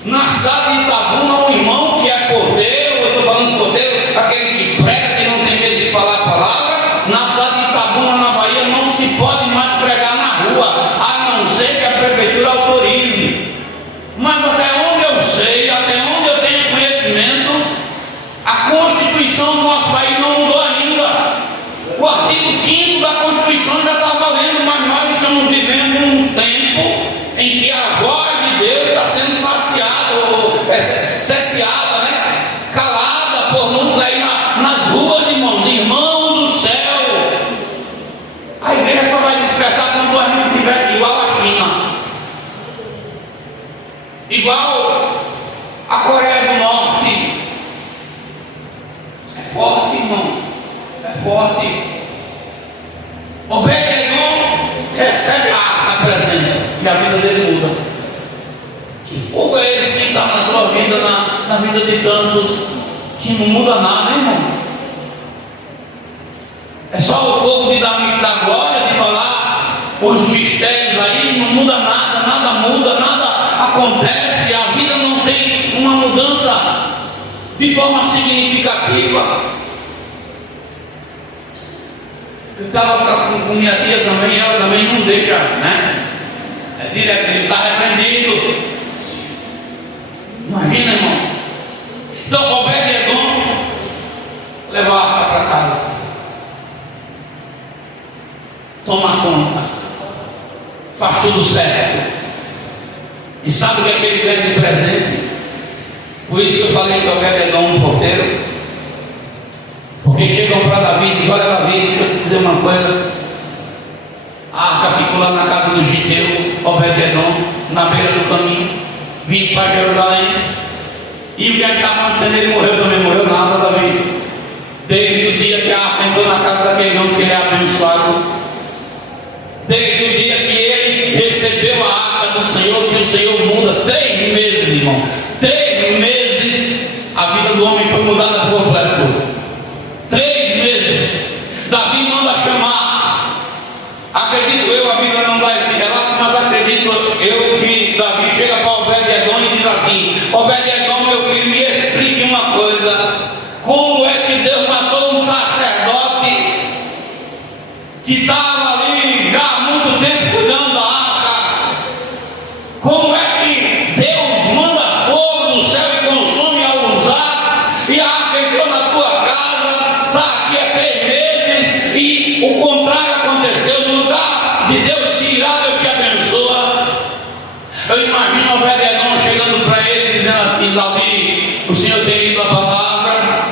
Na cidade de Itabuna, um irmão que é porteiro, eu estou falando de porteiro, aquele que prega, que não tem medo de falar a palavra. Na cidade de Itabuna, na Bahia, não se pode mais pregar na rua, a não ser que a prefeitura autorize. Mas até onde eu sei, até onde eu tenho conhecimento, a Constituição do nosso país não mudou ainda. O artigo 5º da Constituição já está valendo, mas nós estamos vivendo um tempo em que a voz de Deus está sendo cesseada, né? Calada por muitos aí nas ruas, irmãos. Irmão do céu, a igreja só vai despertar quando a gente estiver igual a China, igual a Coreia do Norte. É forte, irmão, é forte. Obed-Edom recebe presença e a vida dele muda. Que fogo é esse que está na sua vida, na vida de tantos, que não muda nada, hein, irmão? É só o fogo de dar glória, de falar os mistérios aí, não muda nada, nada muda, nada acontece, a vida não tem uma mudança de forma significativa. Eu estava com minha tia também, ela também não deixa, né? É direto, ele está arrependido. Imagina, irmão. Então, Obed-Edom leva a arca para casa. Toma conta. Faz tudo certo. E sabe o que é que ele ganha de presente? Por isso que eu falei que Obed-Edom um porteiro. Porque chegam para Davi e dizem: olha, Davi, deixa eu te dizer uma coisa. A arca ficou lá na casa do Giteu, Obed-Edom, na beira do caminho, vindo para Jerusalém. E o que está acontecendo? Ele morreu, também morreu nada, Davi. Desde o dia que a arca entrou na casa daquele homem, que ele é abençoado. Desde o dia que ele recebeu a arca do Senhor, que o Senhor muda. 3 meses, irmão. 3 meses a vida do homem foi mudada por completo. 3 meses. Davi manda chamar. Acredito eu, a Bíblia não dá esse relato, mas acredito eu que Davi chega para Obed-Edom e diz assim: Obed-Edom, meu filho, me explique uma coisa. Como é que Deus matou um sacerdote que estava ali já há muito tempo cuidando da arca? Como é que Deus manda fogo do céu e consome ao usar, e a arca entrou na tua casa, está aqui há 3 meses, e o contrário aconteceu? No lugar de Deus se irar, Deus te abençoa. Eu imagino Obed-Edom chegando para ele dizendo assim: Davi, o Senhor tem lido a palavra,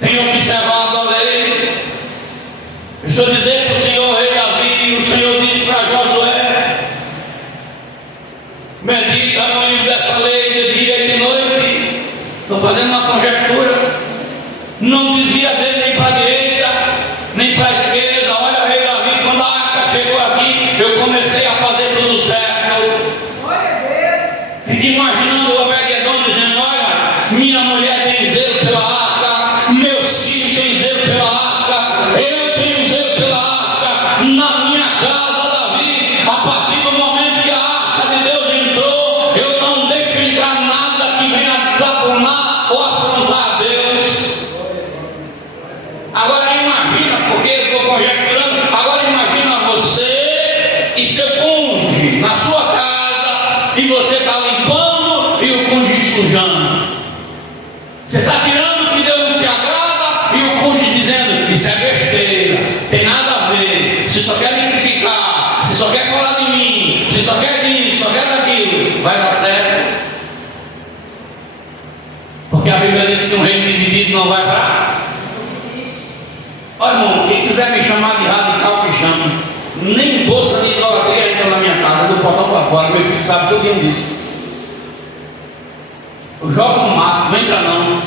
tem observado a lei. Deixa eu dizer para o Senhor, rei Davi, o Senhor disse para Josué: medita no livro dessa lei de dia e de noite. Estou fazendo uma conjectura. Não desvia dele nem para a direita, nem para a esquerda. Olha, rei Davi, quando a arca chegou aqui, eu comecei a fazer tudo certo. Fique imaginando o Obed-Edom dizendo: olha, minha mulher tem zelo pela arca, meus filhos têm zelo pela arca, eu tenho zelo pela arca. Na minha casa, Davi, a partir do momento que a arca de Deus entrou, eu não deixo entrar nada que venha desabonar ou afrontar a Deus. Agora imagina, porque eu estou conjecturando, agora imagina você e seu cônjuge na sua casa, e você está limpando e o cônjuge sujando. Você está tirando o que Deus não se agrada, e o cônjuge dizendo: isso é besteira, tem nada a ver, você só quer me criticar, você só quer falar de mim, você só quer disso, só quer daquilo. Vai dar certo? Porque a Bíblia diz que um reino dividido não vai para. Olha, irmão, quem quiser me chamar de radical, me chama. Nem bolsa de idolatria entra na minha casa, do portão para fora. Meu filho sabe tudo disso. Eu jogo no mato, não entra não.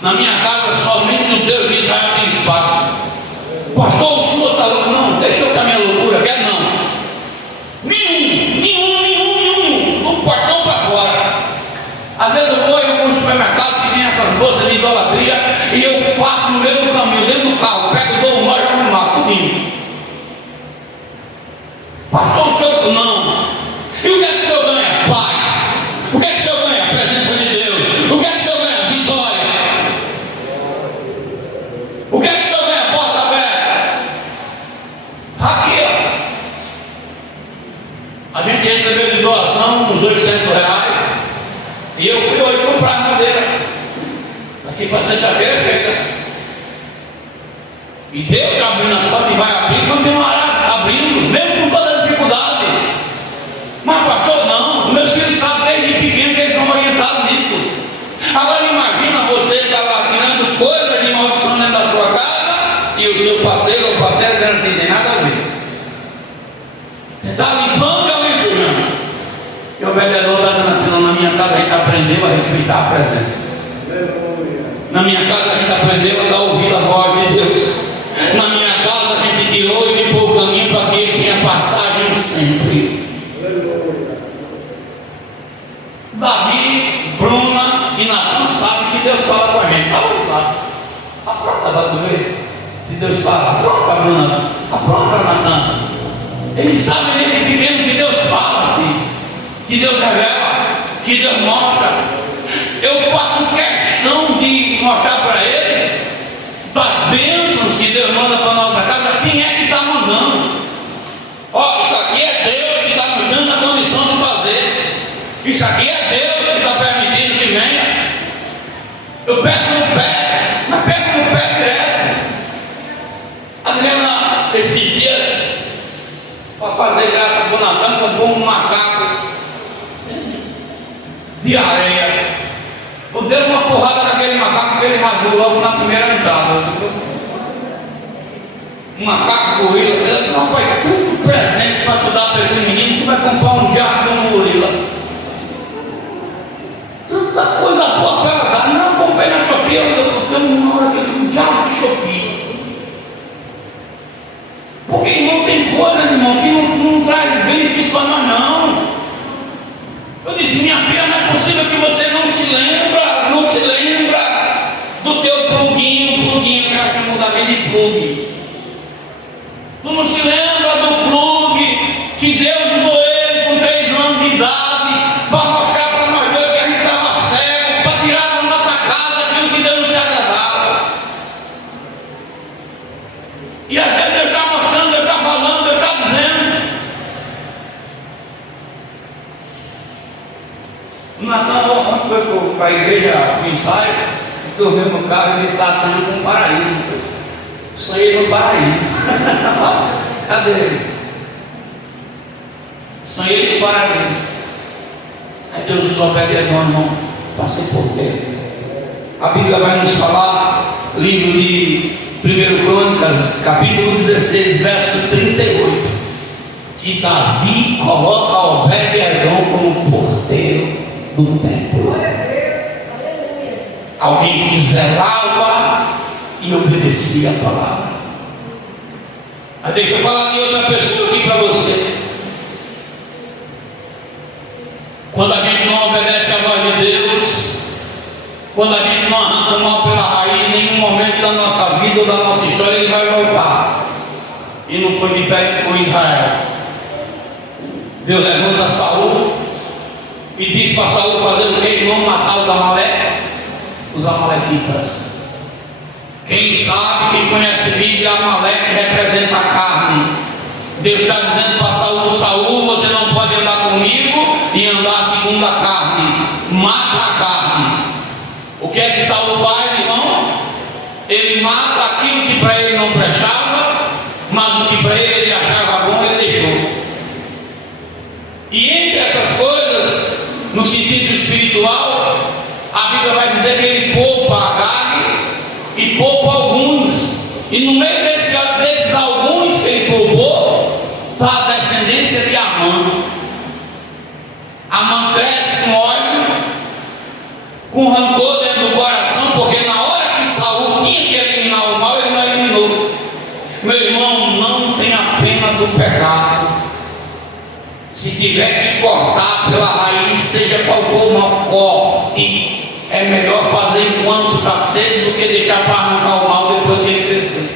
Na minha casa, somente no Deus de Israel tem espaço. Pastor, o senhor está louco? Não, deixa eu com a minha loucura, quer não. Nenhum. Do portão para fora. Às vezes eu vou no supermercado que tem essas bolsas de idolatria, e eu faço no meio do caminho, dentro do carro, pego, dou um nó e jogo no mato, tudinho. Pastor, o senhor não. E o que é que o senhor ganha? Paz. O que é que o senhor ganha? A presença de Deus. O que é que o senhor ganha? Vitória. O que é que o senhor ganha? Porta aberta. Está aqui, ó. A gente recebeu de doação uns R$800, e eu fui hoje comprar madeira. Daqui para sexta-feira chega. E Deus abrindo as portas e vai abrir, continuará abrindo, mesmo com toda a dificuldade. Mas pastor, não, meus filhos sabem desde pequeno que eles são orientados nisso. Agora imagina você que estava tirando coisa de maldição dentro da sua casa, e o seu parceiro ou parceira dizendo assim: tem nada a ver. Você está limpando e alguém sujando. E o vendedor está dizendo assim: não, na minha casa a gente aprendeu a respeitar a presença. Na minha casa a gente aprendeu a dar ouvido à voz de Deus. Na minha casa a gente tirou e limpou o caminho para que ele tenha passagem pode doer. Se Deus fala, apronta, Bruna, apronta, Natan. Ele sabe desde pequeno que Deus fala assim, que Deus revela, que Deus mostra. Eu faço questão de mostrar para eles das bênçãos que Deus manda para a nossa casa. Quem é que está mandando? Ó, isso aqui é Deus que está nos dando a condição de fazer. Isso aqui é Deus que está permitindo que venha. Eu pego no pé, mas pego no pé direto. Adriana, esses dias, para fazer graça para o Natan, comprou um macaco de areia. Eu dei uma porrada naquele macaco que ele rasgou logo na primeira entrada. Um macaco gorila, dizendo, não, pai, tudo presente para tu dar para esse menino, tu vai comprar um diabo de um gorila. Tanta coisa boa para ela dar. Não, eu comprei na Shopee, eu tenho uma hora que um diabo de Shopee. Porque, irmão, tem coisas, irmão, que não traz benefício para nós, não. Eu disse, minha filha, não é possível que você não se lembra do teu pluguinho, que ela chamou também de plugue. Tu não se lembra do plugue que Deus usou ele com 3 anos de idade para mostrar para nós dois que a gente estava cego, para tirar da nossa casa aquilo que Deus não se agradava. E às vezes Deus está mostrando, Deus está falando, Deus está dizendo. O Natan ontem foi para a igreja no ensaio, dormiu no carro e ele está saindo com um paraíso. Sonhei no paraíso. Cadê ele? Sonhei no paraíso. Aí Deus nos opera, irmão, passei por quê? A Bíblia vai nos falar, livro de 1 Crônicas, capítulo 16, verso 38, que Davi coloca Obed-Edom como porteiro do templo. Alguém que zelava e obedecia a palavra. Mas deixa eu falar de outra pessoa aqui para você. Quando a gente não obedece a voz de Deus, quando a gente não arranca o mal pela raiz, em nenhum momento da nossa vida ou da nossa história ele vai voltar. E não foi diferente com Israel. Deus levanta Saul e diz para Saul fazer o que? Não matar os amalequitas. Quem sabe, quem conhece a Bíblia, Amaleque representa a carne. Deus está dizendo para Saul, você não pode andar comigo e andar segundo a carne. Mata a carne. O que é que Saul faz, irmão? Ele mata aquilo que para ele não prestava, mas o que para ele achava bom, ele deixou. E entre essas coisas, no sentido espiritual, a Bíblia vai dizer que ele poupa a carne e poupa alguns. E no meio desses alguns que ele poupou, está a descendência de Amã. Amã cresce com ódio, com rancor dentro do coração, porque na hora que Saul tinha que eliminar o mal, ele não eliminou. Meu irmão, não tenha pena do pecado. Se tiver que cortar pela raiz, seja qual for o mal, corte. É melhor fazer enquanto está cedo do que deixar para arrancar o mal depois que ele crescer.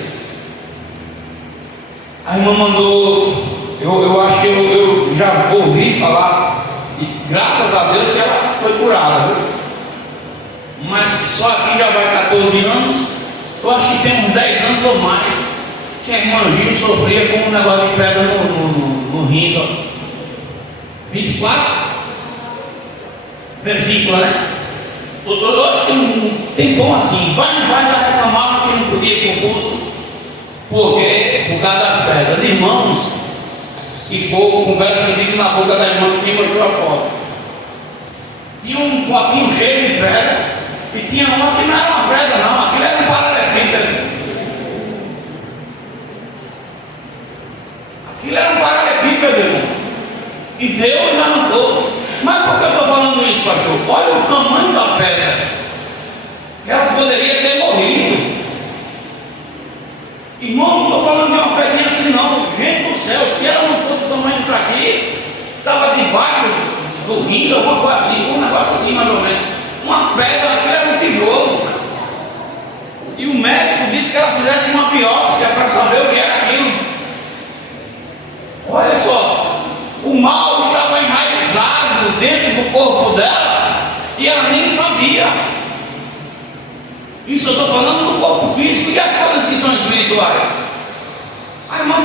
A irmã mandou, eu acho que eu já ouvi falar, e graças a Deus que ela foi curada, viu? Mas só aqui já vai 14 anos, eu acho que tem uns 10 anos ou mais, que a irmã Gil sofria com um negócio de pedra no rim, ó. 24 versículo, né? Eu acho que não tem bom assim, vai reclamar porque não podia ir para o culto, porque por causa das pedras. Irmãos, se for conversa comigo na boca da irmã que me mostrou a foto, tinha um potinho cheio de pedra e tinha uma que não era uma pedra não, aquilo era um paralelepípedo. Aquilo era um paralelepípedo, irmão. E Deus arrancou. Mas por que eu estou falando isso, pastor? Olha o tamanho da pedra. Ela poderia ter morrido. Irmão, não estou falando de uma pedrinha assim não. Gente do céu, se ela não for do tamanho disso aqui, estava debaixo do rim, alguma coisa assim, um negócio assim mais ou menos. Uma pedra, aquilo era um tijolo. E o médico disse que ela fizesse uma biópsia para saber o que era aquilo. Olha só, o mal estava enraizado dentro do corpo dela e ela nem sabia. Isso eu estou falando do corpo físico e as coisas que são espirituais. A irmã,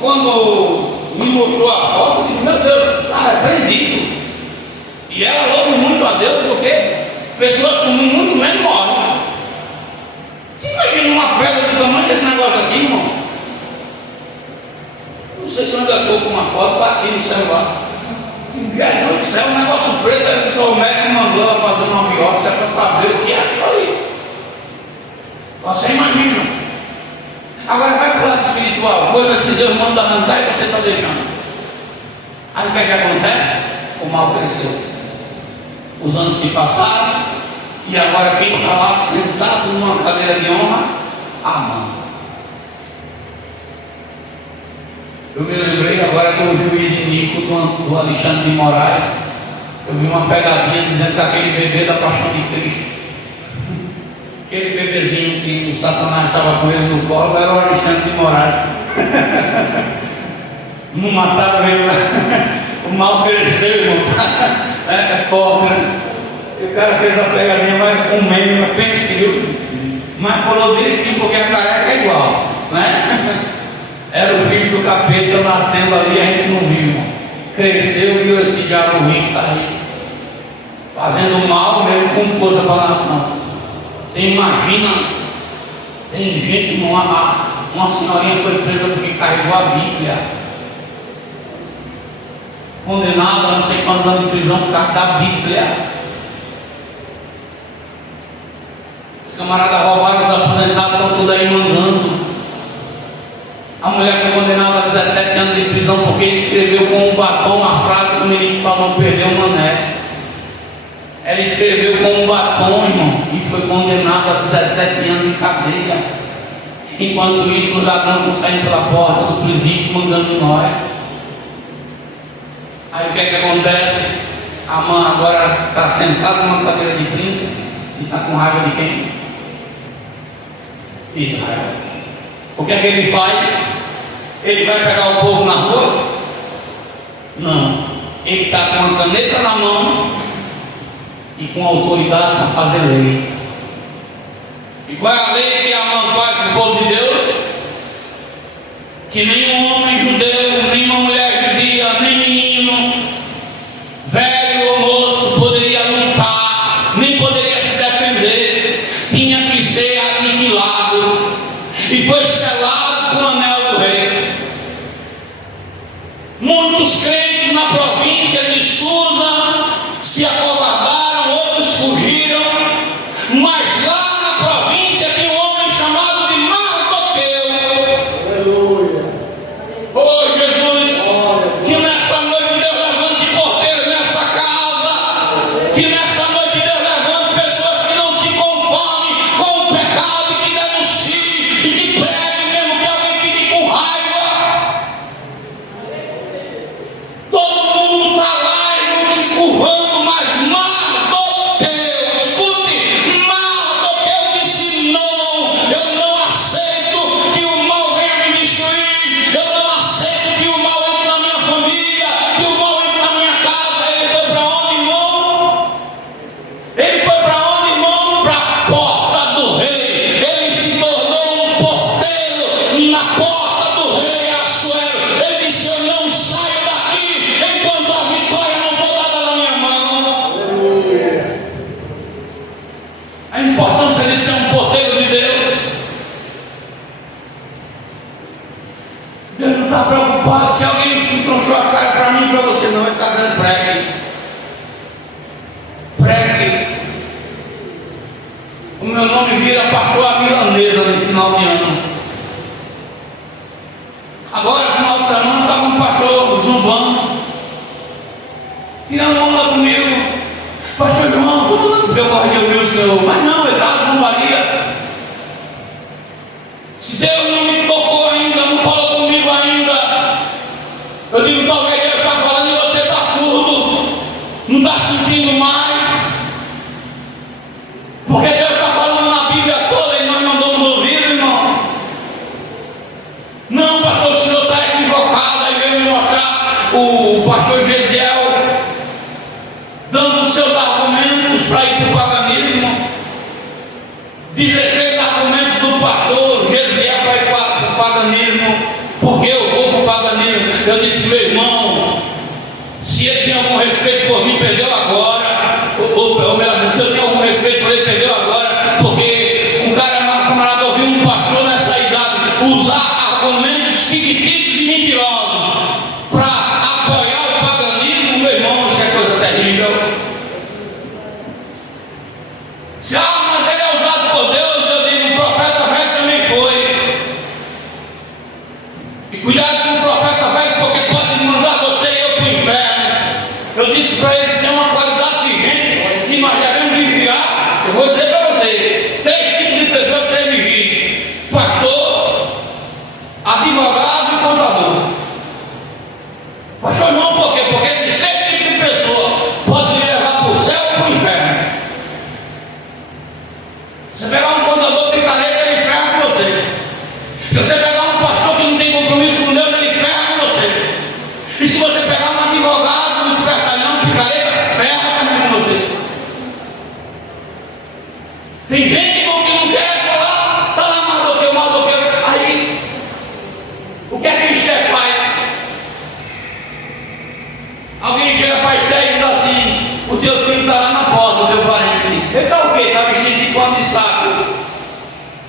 quando me mostrou a foto, eu disse: meu Deus, cara, é prendido. E ela louva muito a Deus porque pessoas com muito menos morrem. Você imagina uma pedra do tamanho desse negócio aqui, irmão? Não sei se eu ainda estou com uma foto, está aqui no celular. Jesus do céu, um negócio preto, só o médico mandou ela fazer uma biópsia para saber o que é aquilo ali. Você imagina. Agora vai para o lado espiritual, coisas que Deus manda arrancar e você está deixando. Aí o que é que acontece? O mal cresceu. Os anos se passaram e agora quem está lá sentado numa cadeira de honra? Amã. Eu me lembrei agora do juiz iníquo do Alexandre de Moraes. Eu vi uma pegadinha dizendo que aquele bebê da Paixão de Cristo, aquele bebezinho que o Satanás estava com ele no colo, era o Alexandre de Moraes. Não mataram ele, o mal cresceu, irmão. É forte, né? E o cara fez a pegadinha, mas com meme, mas pensou. Mas falou direitinho, porque a careca é igual, né? Era o filho do capeta nascendo ali, a gente não viu, irmão. Cresceu e viu esse diabo ruim que está aí, fazendo mal mesmo com força para a nação. Você imagina, tem gente, uma senhorinha foi presa porque carregou a Bíblia, condenada a não sei quantos anos de prisão por causa da Bíblia. Os camaradas roubaram os aposentados, estão tudo aí mandando. A mulher foi condenada a 17 anos de prisão porque escreveu com um batom a frase que o ministro falou: perdeu o mané. Ela escreveu com um batom, irmão, e foi condenada a 17 anos de cadeia. Enquanto isso, os ladrões estão saindo pela porta do presídio mandando nós. Aí o que é que acontece? A mãe agora está sentada numa cadeira de príncipe e está com raiva de quem? Israel. O que é que ele faz? Ele vai pegar o povo na rua? Não. Ele está com uma caneta na mão e com autoridade para fazer lei. E qual é a lei que a mãe faz para o povo de Deus? Que nenhum homem judeu, nenhuma mulher judia, nem menino, velho ou moço poderia lutar, nem poderia se defender, tinha que ser aniquilado. E foi selado com o anel do rei. Muitos crentes na província de Susa se acovardaram, outros fugiram, mas lá na província tem um homem chamado de Mardoqueu. Aleluia. Oh Jesus, que nessa noite Deus levante porteiro nessa casa, que nessa noite Deus levante pessoas que não se conformem com o pecado e que denunciem e que preguem mesmo que alguém fique com raiva. Todo mundo está lá e não se curvando, mas Mardoqueu, escute, Mardoqueu disse: não, eu não aceito que o mal venha me destruir, eu não aceito que o mal entre na minha família, que o mal entre na minha casa. Ele foi para onde, irmão? Ele foi para onde, irmão? Para a porta do rei. Ele se tornou um porteiro na porta do rei Assuero. Ele disse: eu não saio daqui enquanto a vitória não for dada na minha mão. Aleluia. A importância de ser um porteiro de Deus. Deus não está preocupado se alguém tronchou a cara para mim e para você, não. Ele está dando pregue. Pregue. O meu nome vira pastor a milanesa no final de ano. Agora, no final de semana, estava um pastor zumbando, tirando onda comigo. Pastor João, estou falando porque eu gosto de ouvir o Senhor. Mas não, ele estava zombaria. Se Deus não me tocou ainda, não falou comigo ainda, eu digo: talvez Deus está falando e você está surdo, não está sentindo mais. Porque Deus está falando na Bíblia toda, e na o pastor Gesiel dando seus argumentos para ir para o paganismo. 16 argumentos do pastor Gesiel para ir para o paganismo. Porque eu vou para o paganismo. Eu disse: meu irmão, se ele tem algum respeito por mim, perdeu agora. Ou melhor, se eu tenho algum respeito por ele, perdeu agora. Porque o camarada ouviu um pastor nessa idade usar argumentos fictícios e mentirosos para apoiar o paganismo. Meu irmão, isso é coisa terrível. Se mas ele é usado por Deus, eu digo: o profeta velho também foi. E cuidado com o profeta velho, porque pode mandar você e eu para o inferno. Eu disse para eles que tem uma qualidade de gente que nós devemos vigiar. Eu vou dizer para você: 3 tipos de pessoas que você vigia: pastor, advogado e contador. Pastor, não, por quê? Porque esses 3 tipos de pessoas podem lhe levar para o céu ou para o inferno. Você pegar um contador picareta, ele ferra com você. Se você pegar um pastor que não tem compromisso com Deus, ele ferra com você. E se você pegar um advogado, um espertalhão, picareta, ferra também com você. Tem gente que não quer falar, está lá maldoqueiro. Aí, o que é que o Esté faz? Alguém chega para Esté e diz assim: o teu filho está lá na porta, o teu parente. Ele está o quê? Está vestido de pano de saco,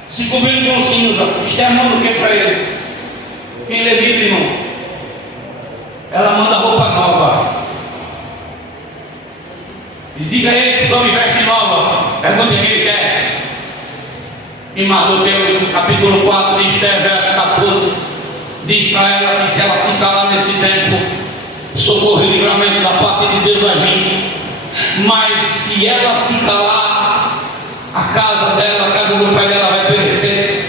se cobrindo com cinza. Esté manda o que para ele? Quem lê Bíblia, irmão? Ela manda roupa nova. E diga a ele que tome veste nova. Pergunta o que ele quer. E Mardoqueu, no capítulo 4 de Esté, verso 14, diz para ela que se ela se calar nesse tempo, socorro e livramento da parte de Deus vai vir. Mas se ela se calar, a casa dela, a casa do pai dela vai perecer.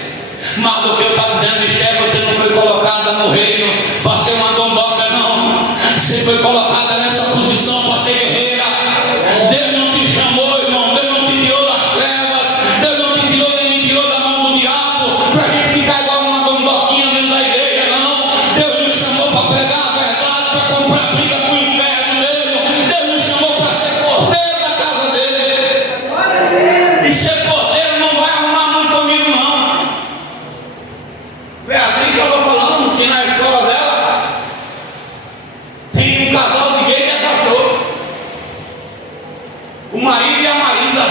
Mardoqueu está dizendo: Esté, você não foi colocada no reino para ser uma dondoca, não. Você foi colocada nessa posição para ser guerreira. Deus não te chamou, irmão. Deus não te tirou das trevas. Deus não te tirou nem me tirou da mão do diabo para a gente ficar igual uma dondoquinha dentro da igreja, não. Deus nos chamou para pregar a verdade, para comprar briga com o inferno mesmo. Deus nos chamou para ser porteiro da casa dele. E ser porteiro não vai arrumar muito comigo, não. Beatriz estava falando que na escola dela tem um casal de gay que é pastor. O marido e a marida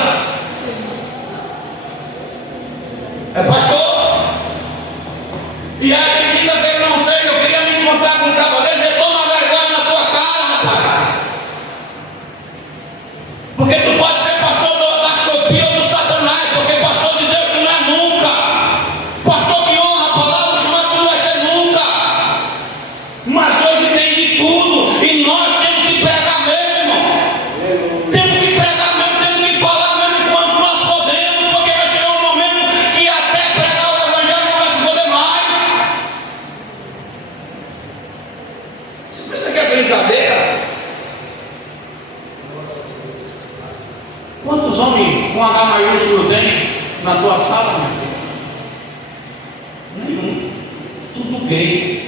é pastor. E aí que quinta-feira, não sei, eu queria me encontrar com um cavaleiro e dizer: toma vergonha na tua cara, rapaz. Porque tu pode ser pastor da Shopee ou do Satanás, porque pastor de Deus tu não é nunca. Pastor que honra a palavra, chamado tu não vai ser nunca. Mas hoje tem de tudo, e nós temos que pregar mesmo. Temos que pregar mesmo, temos que falar mesmo quanto nós podemos, porque vai chegar um momento que até pregar o evangelho não vai se poder mais. Você pensa que é brincadeira? Quantos homens com H maiúsculo tem na tua sala, meu filho? Nenhum. Tudo gay.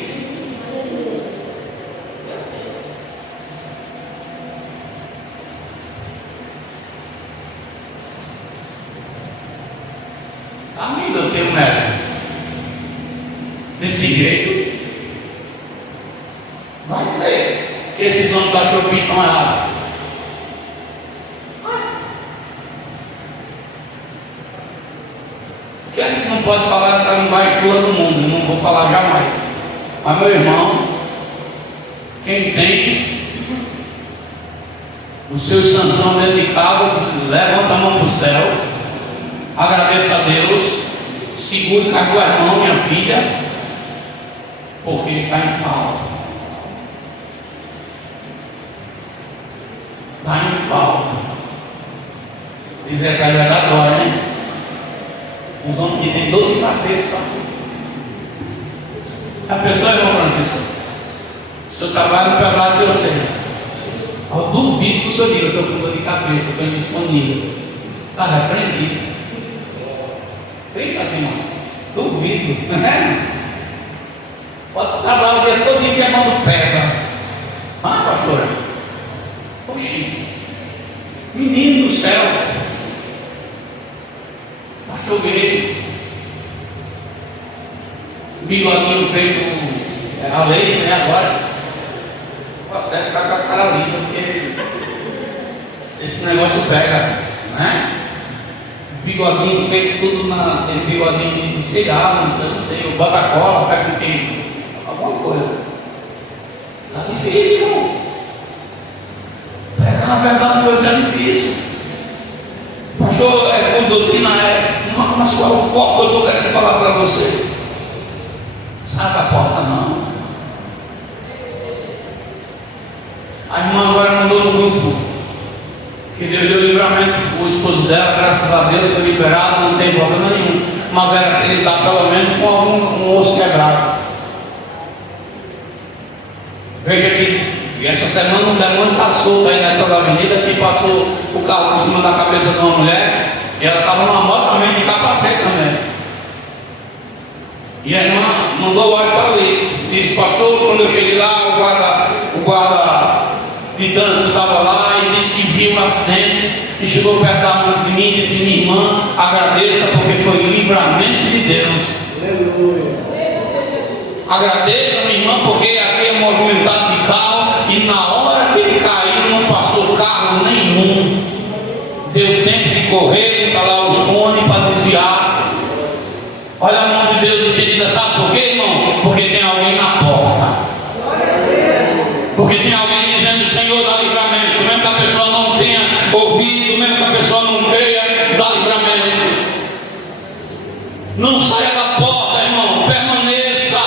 Amigo, eu tenho neto. Desse jeito, vai dizer que esses homens da Shopee estão errados. Porque a gente não pode falar essa linguagem chula do mundo, não vou falar jamais. Mas, meu irmão, quem tem o seu Sansão dentro de casa, levanta a mão para o céu, agradeça a Deus, segure com a tua mão, minha filha, porque está em falta. Está em falta. Diz essa é verdade, né? Os homens que têm dor de cabeça. A pessoa, irmão Francisco, o senhor trabalha no pesado que eu sei. Eu duvido que o senhor diga: eu estou com dor de cabeça, estou indisponível. Está repreendido. Fica assim, irmão. Duvido. Pode trabalhar o dia todo queimando pedra. pastora? Oxi, menino do céu, pastor gay, bigodinho feito a laser, né? Agora deve ficar com a cara lisa, porque esse negócio pega, né? Bigodinho feito tudo aquele bigodinho de cigarro, eu não sei, o bota-cola, pega com quem? Alguma coisa. Tá difícil, irmão. Pregar a verdade hoje é difícil. Pastor, por doutrina mas qual é o foco que eu estou querendo falar para você? Sai da porta não. A irmã agora mandou no grupo que Deus deu livramento, o esposo dela, graças a Deus, foi liberado, não tem problema nenhum. Mas era que ele está pelo menos com um osso quebrado. Veja que essa semana um demônio está solto aí nessa avenida, que passou o carro por cima da cabeça de uma mulher, e ela estava numa moto também de capacete também. E a irmã mandou o óleo para ali. Disse, pastor, quando eu cheguei lá, o guarda de trânsito estava lá e disse que viu um acidente e chegou perto de mim e disse, minha irmã, agradeça porque foi livramento de Deus. Agradeça, minha irmã, porque aqui é movimentado de carro e na hora que ele caiu não passou carro nenhum. Deu tempo de correr, de calar os cones para desviar. Olha a mão de Deus estendida, sabe por quê, irmão? Porque tem alguém na porta. Porque tem alguém dizendo, Senhor, dá livramento. Mesmo que a pessoa não tenha ouvido, mesmo que a pessoa não creia, dá livramento. Não saia da porta, irmão, permaneça.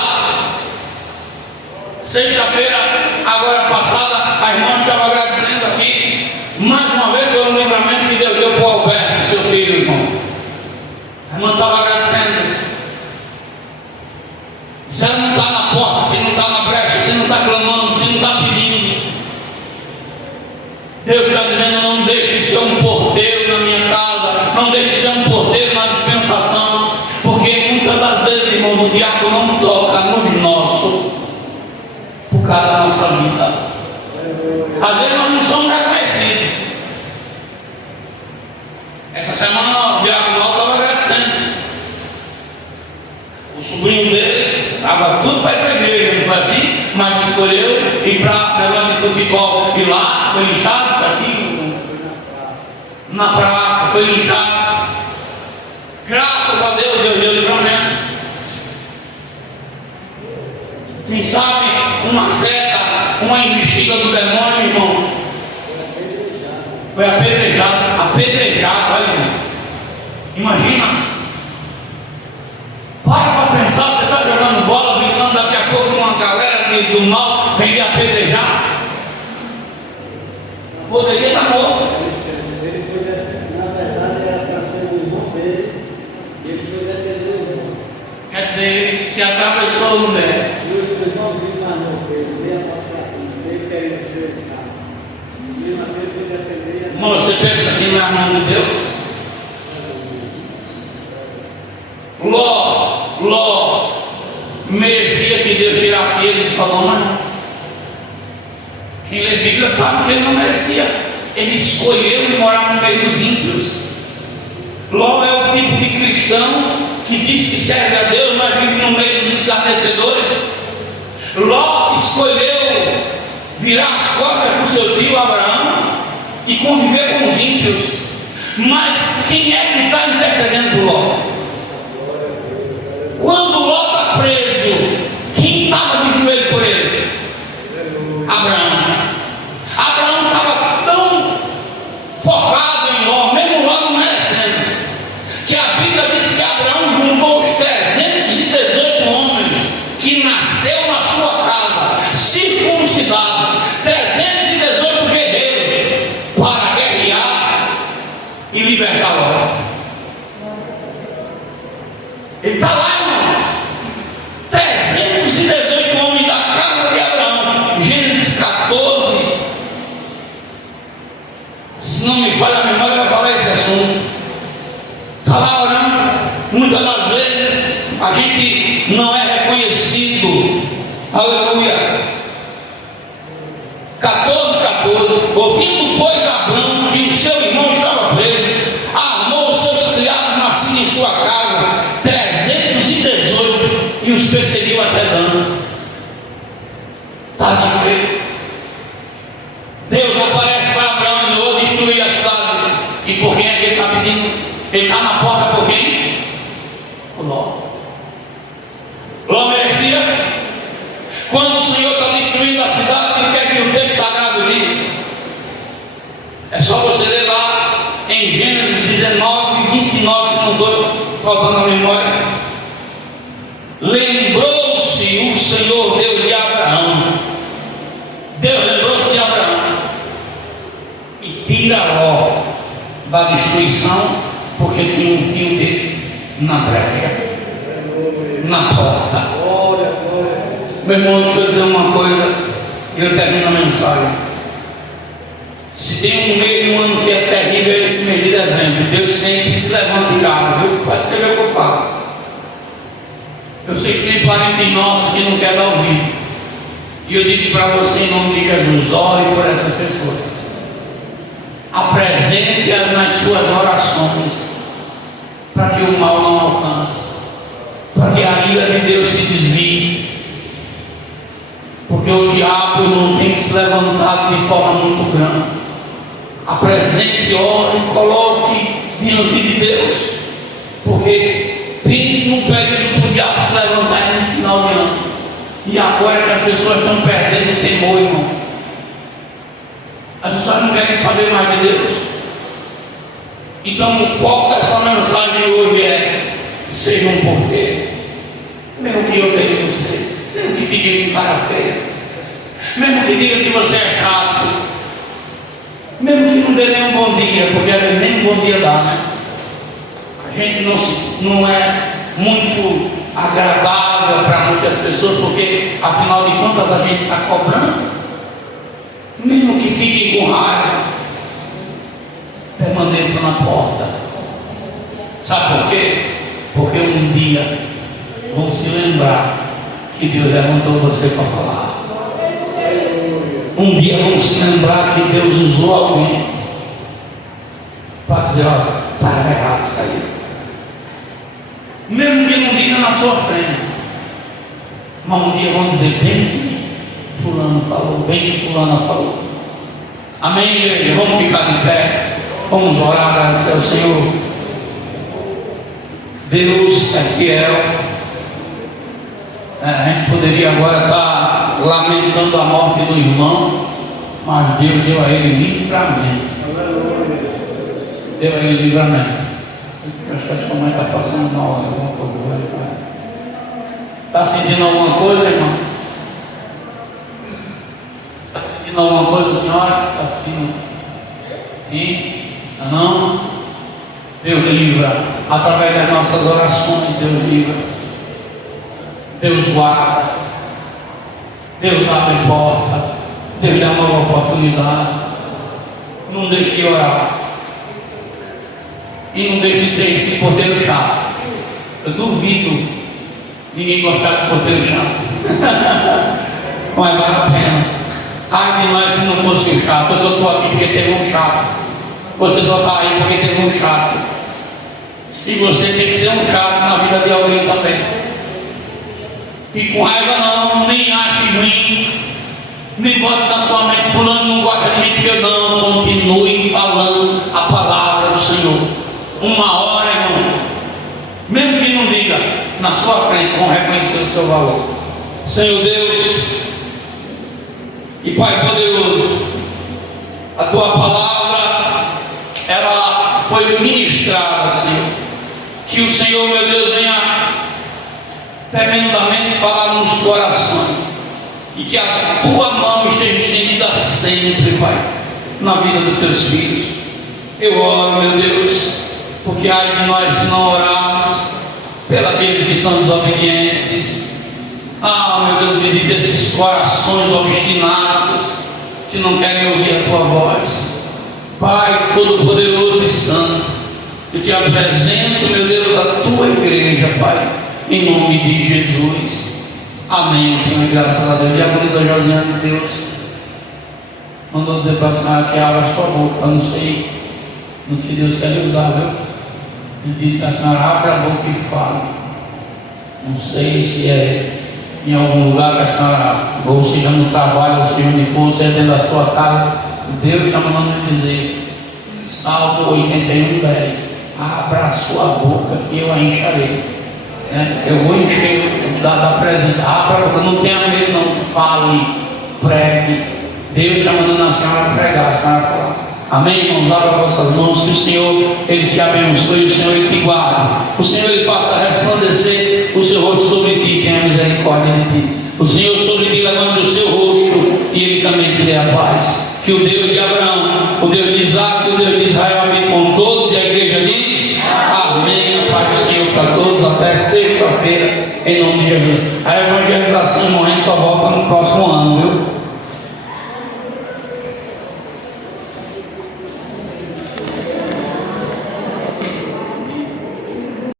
Sexta-feira, agora passada, a irmã estava agradecendo aqui, mais uma vez pelo livramento que Deus deu para o Alberto, seu filho, irmão. A irmã estava agradecendo. Se ela não está na porta, se não está na brecha, se não está clamando, se não está pedindo, Deus está dizendo, não deixe de ser um porteiro na minha casa, não deixe de ser um porteiro na dispensação, porque muitas das vezes, irmãos, o diabo não toca no nosso, por causa da nossa vida. Às vezes nós não somos reconhecidos. Essa semana o diaconal estava agradecendo. O sobrinho dele estava tudo para ir para a igreja, não foi assim? Mas escolheu ir para negócio de futebol e lá foi linchado, foi assim? Na praça, foi linchado. Graças a Deus, Deus deu livramento. Quem sabe uma seta, uma investida do demônio, irmão, foi apedrejado, olha, irmão. Imagina. Para pensar, você está jogando bola, brincando, daqui a pouco uma galera do mal vem lhe apedrejar. Poderia estar morto. Ele foi defender, na verdade era para ser o irmão dele, e ele foi defender o irmão. Quer dizer, ele se atravessou no meio. E o irmãozinho na mão dele, meia para ele queria ser o carro. E mesmo assim ele foi defender. Irmão, você pensa que não é a mão de Deus? Ló merecia que Deus tirasse ele de Sodoma. Quem lê Bíblia sabe que ele não merecia. Ele escolheu morar no meio dos ímpios. Ló é o tipo de cristão que diz que serve a Deus, mas vive no meio dos escarnecedores. Ló escolheu virar as costas para o seu tio Abraão e conviver com os ímpios. Mas quem é que está intercedendo por Ló? Quando Ló está preso, quem estava de joelho por ele? Abraão. Abraão estava tão focado em Ló, mesmo Ló não merecendo, que a Bíblia diz que Abraão juntou os 318 homens que nasceu na sua casa, circuncidado, 318 guerreiros para guerrear e libertar Ló. Ele está lá, irmãos. 318 homens da casa de Abraão. Gênesis 14. Se não me falha a memória, vai falar esse assunto. Está lá orando. Muitas das vezes a gente não é reconhecido. Aleluia. 14 e os perseguiu até Dan. Está de joelho. Deus aparece para Abraão e eu vou destruir a cidade. E por quem é que ele está pedindo? Ele está na porta por quem? Por Ló. Ló merecia? Quando o Senhor está destruindo a cidade, o que é que o texto sagrado diz? É só você ler lá em Gênesis 19, 29, se não estou faltando a memória. Lembrou-se o Senhor Deus de Abraão. Deus lembrou-se de Abraão e tira Ló da destruição, porque tinha um tio dele na brecha, na porta. Meu irmão, deixa eu dizer uma coisa e eu termino a mensagem. Se tem um mês de um ano que é terrível, é esse mês de dezembro. Deus sempre se levanta em casa, viu? Pode escrever o que eu falo. Eu sei que tem parente nosso que não quer dar ouvido. E eu digo para você, em nome de Jesus, ore por essas pessoas. Apresente-as nas suas orações, para que o mal não alcance, para que a ira de Deus se desvie. Porque o diabo não tem se levantado de forma muito grande. Apresente, ore, coloque diante de Deus. Porque pense num período para o diabo se levantar no final de ano. E agora que as pessoas estão perdendo o temor, irmão. As pessoas não querem saber mais de Deus. Então o foco dessa mensagem hoje é: seja um porteiro. Mesmo que eu tenha você, mesmo que fique com cara feia, mesmo que diga que você é chato, mesmo que não dê nem um bom dia, porque nem um bom dia dá, né? A gente não é muito agradável para muitas pessoas, porque afinal de contas a gente está cobrando. Mesmo que fiquem com raiva, permaneça na porta. Sabe por quê? Porque um dia vão se lembrar que Deus levantou você para falar. Um dia vão se lembrar que Deus usou alguém para dizer: olha, está errado isso aí. Mesmo que não diga na sua frente, mas um dia vão dizer: bem que fulano falou, bem que fulana falou. Amém, igreja? Vamos ficar de pé, vamos orar, agradecer ao Senhor. Deus é fiel. A gente poderia agora estar lamentando a morte do irmão, mas Deus deu a ele livramento. Deu a ele livramento. Eu acho que a sua mãe está passando mal, alguma coisa. Está sentindo alguma coisa, irmão? Está sentindo alguma coisa, senhora? Está sentindo? Sim? Não? Deus livra. Através das nossas orações, Deus livra. Deus guarda. Deus abre porta. Deus dá uma nova oportunidade. Não deixe de orar. E não deixe de ser esse porteiro chato. Eu duvido ninguém gostar de porteiro chato. Mas vale a pena. Ai de nós se não fosse um chato. Eu só estou aqui porque teve um chato. Você só está aí porque teve um chato. E você tem que ser um chato na vida de alguém também. Fique com raiva não, nem ache ruim, nem bote na sua mente: fulano não gosta de mim porque eu não. Continue falando a palavra do Senhor. Uma hora, irmão, mesmo que não diga, na sua frente vão reconhecer o seu valor. Senhor Deus e Pai poderoso, a tua palavra, ela foi ministrada, Senhor. Que o Senhor, meu Deus, venha tremendamente falar nos corações, e que a tua mão esteja estendida sempre, Pai, na vida dos teus filhos. Eu oro, meu Deus, porque ai de nós se não orarmos pelos que são desobedientes. Meu Deus, visita esses corações obstinados que não querem ouvir a tua voz. Pai todo-poderoso e santo, eu te apresento, meu Deus, a tua igreja, Pai, em nome de Jesus. Amém, Senhor, graças a Deus. Diaconisa Josiane, Deus mandou dizer para a senhora que abra a sua boca. Eu não sei no que Deus quer lhe usar, viu? Ele disse que a senhora abra a boca e fala. Não sei se é em algum lugar que a senhora, ou seja no trabalho, ou seja onde for, seja dentro da sua casa, Deus está mandando me dizer, Salmo 81:10, abra a sua boca e eu a encherei. Eu vou encher da presença, abra a boca, não tenha medo, não, fale, pregue. Deus está mandando a senhora pregar, a senhora falar. Amém, irmãos? Abra vossas mãos, que o Senhor, Ele te abençoe, o Senhor, Ele te guarde. O Senhor, Ele faça resplandecer o seu rosto sobre ti e tenha misericórdia de ti. O Senhor sobre ti levante o seu rosto e Ele também te dê a paz. Que o Deus de Abraão, o Deus de Isaac, o Deus de Israel habite com todos, e a igreja diz amém. A paz do Senhor para todos, até sexta-feira, em nome de Jesus. A evangelização, irmão, a gente só volta no próximo ano, viu?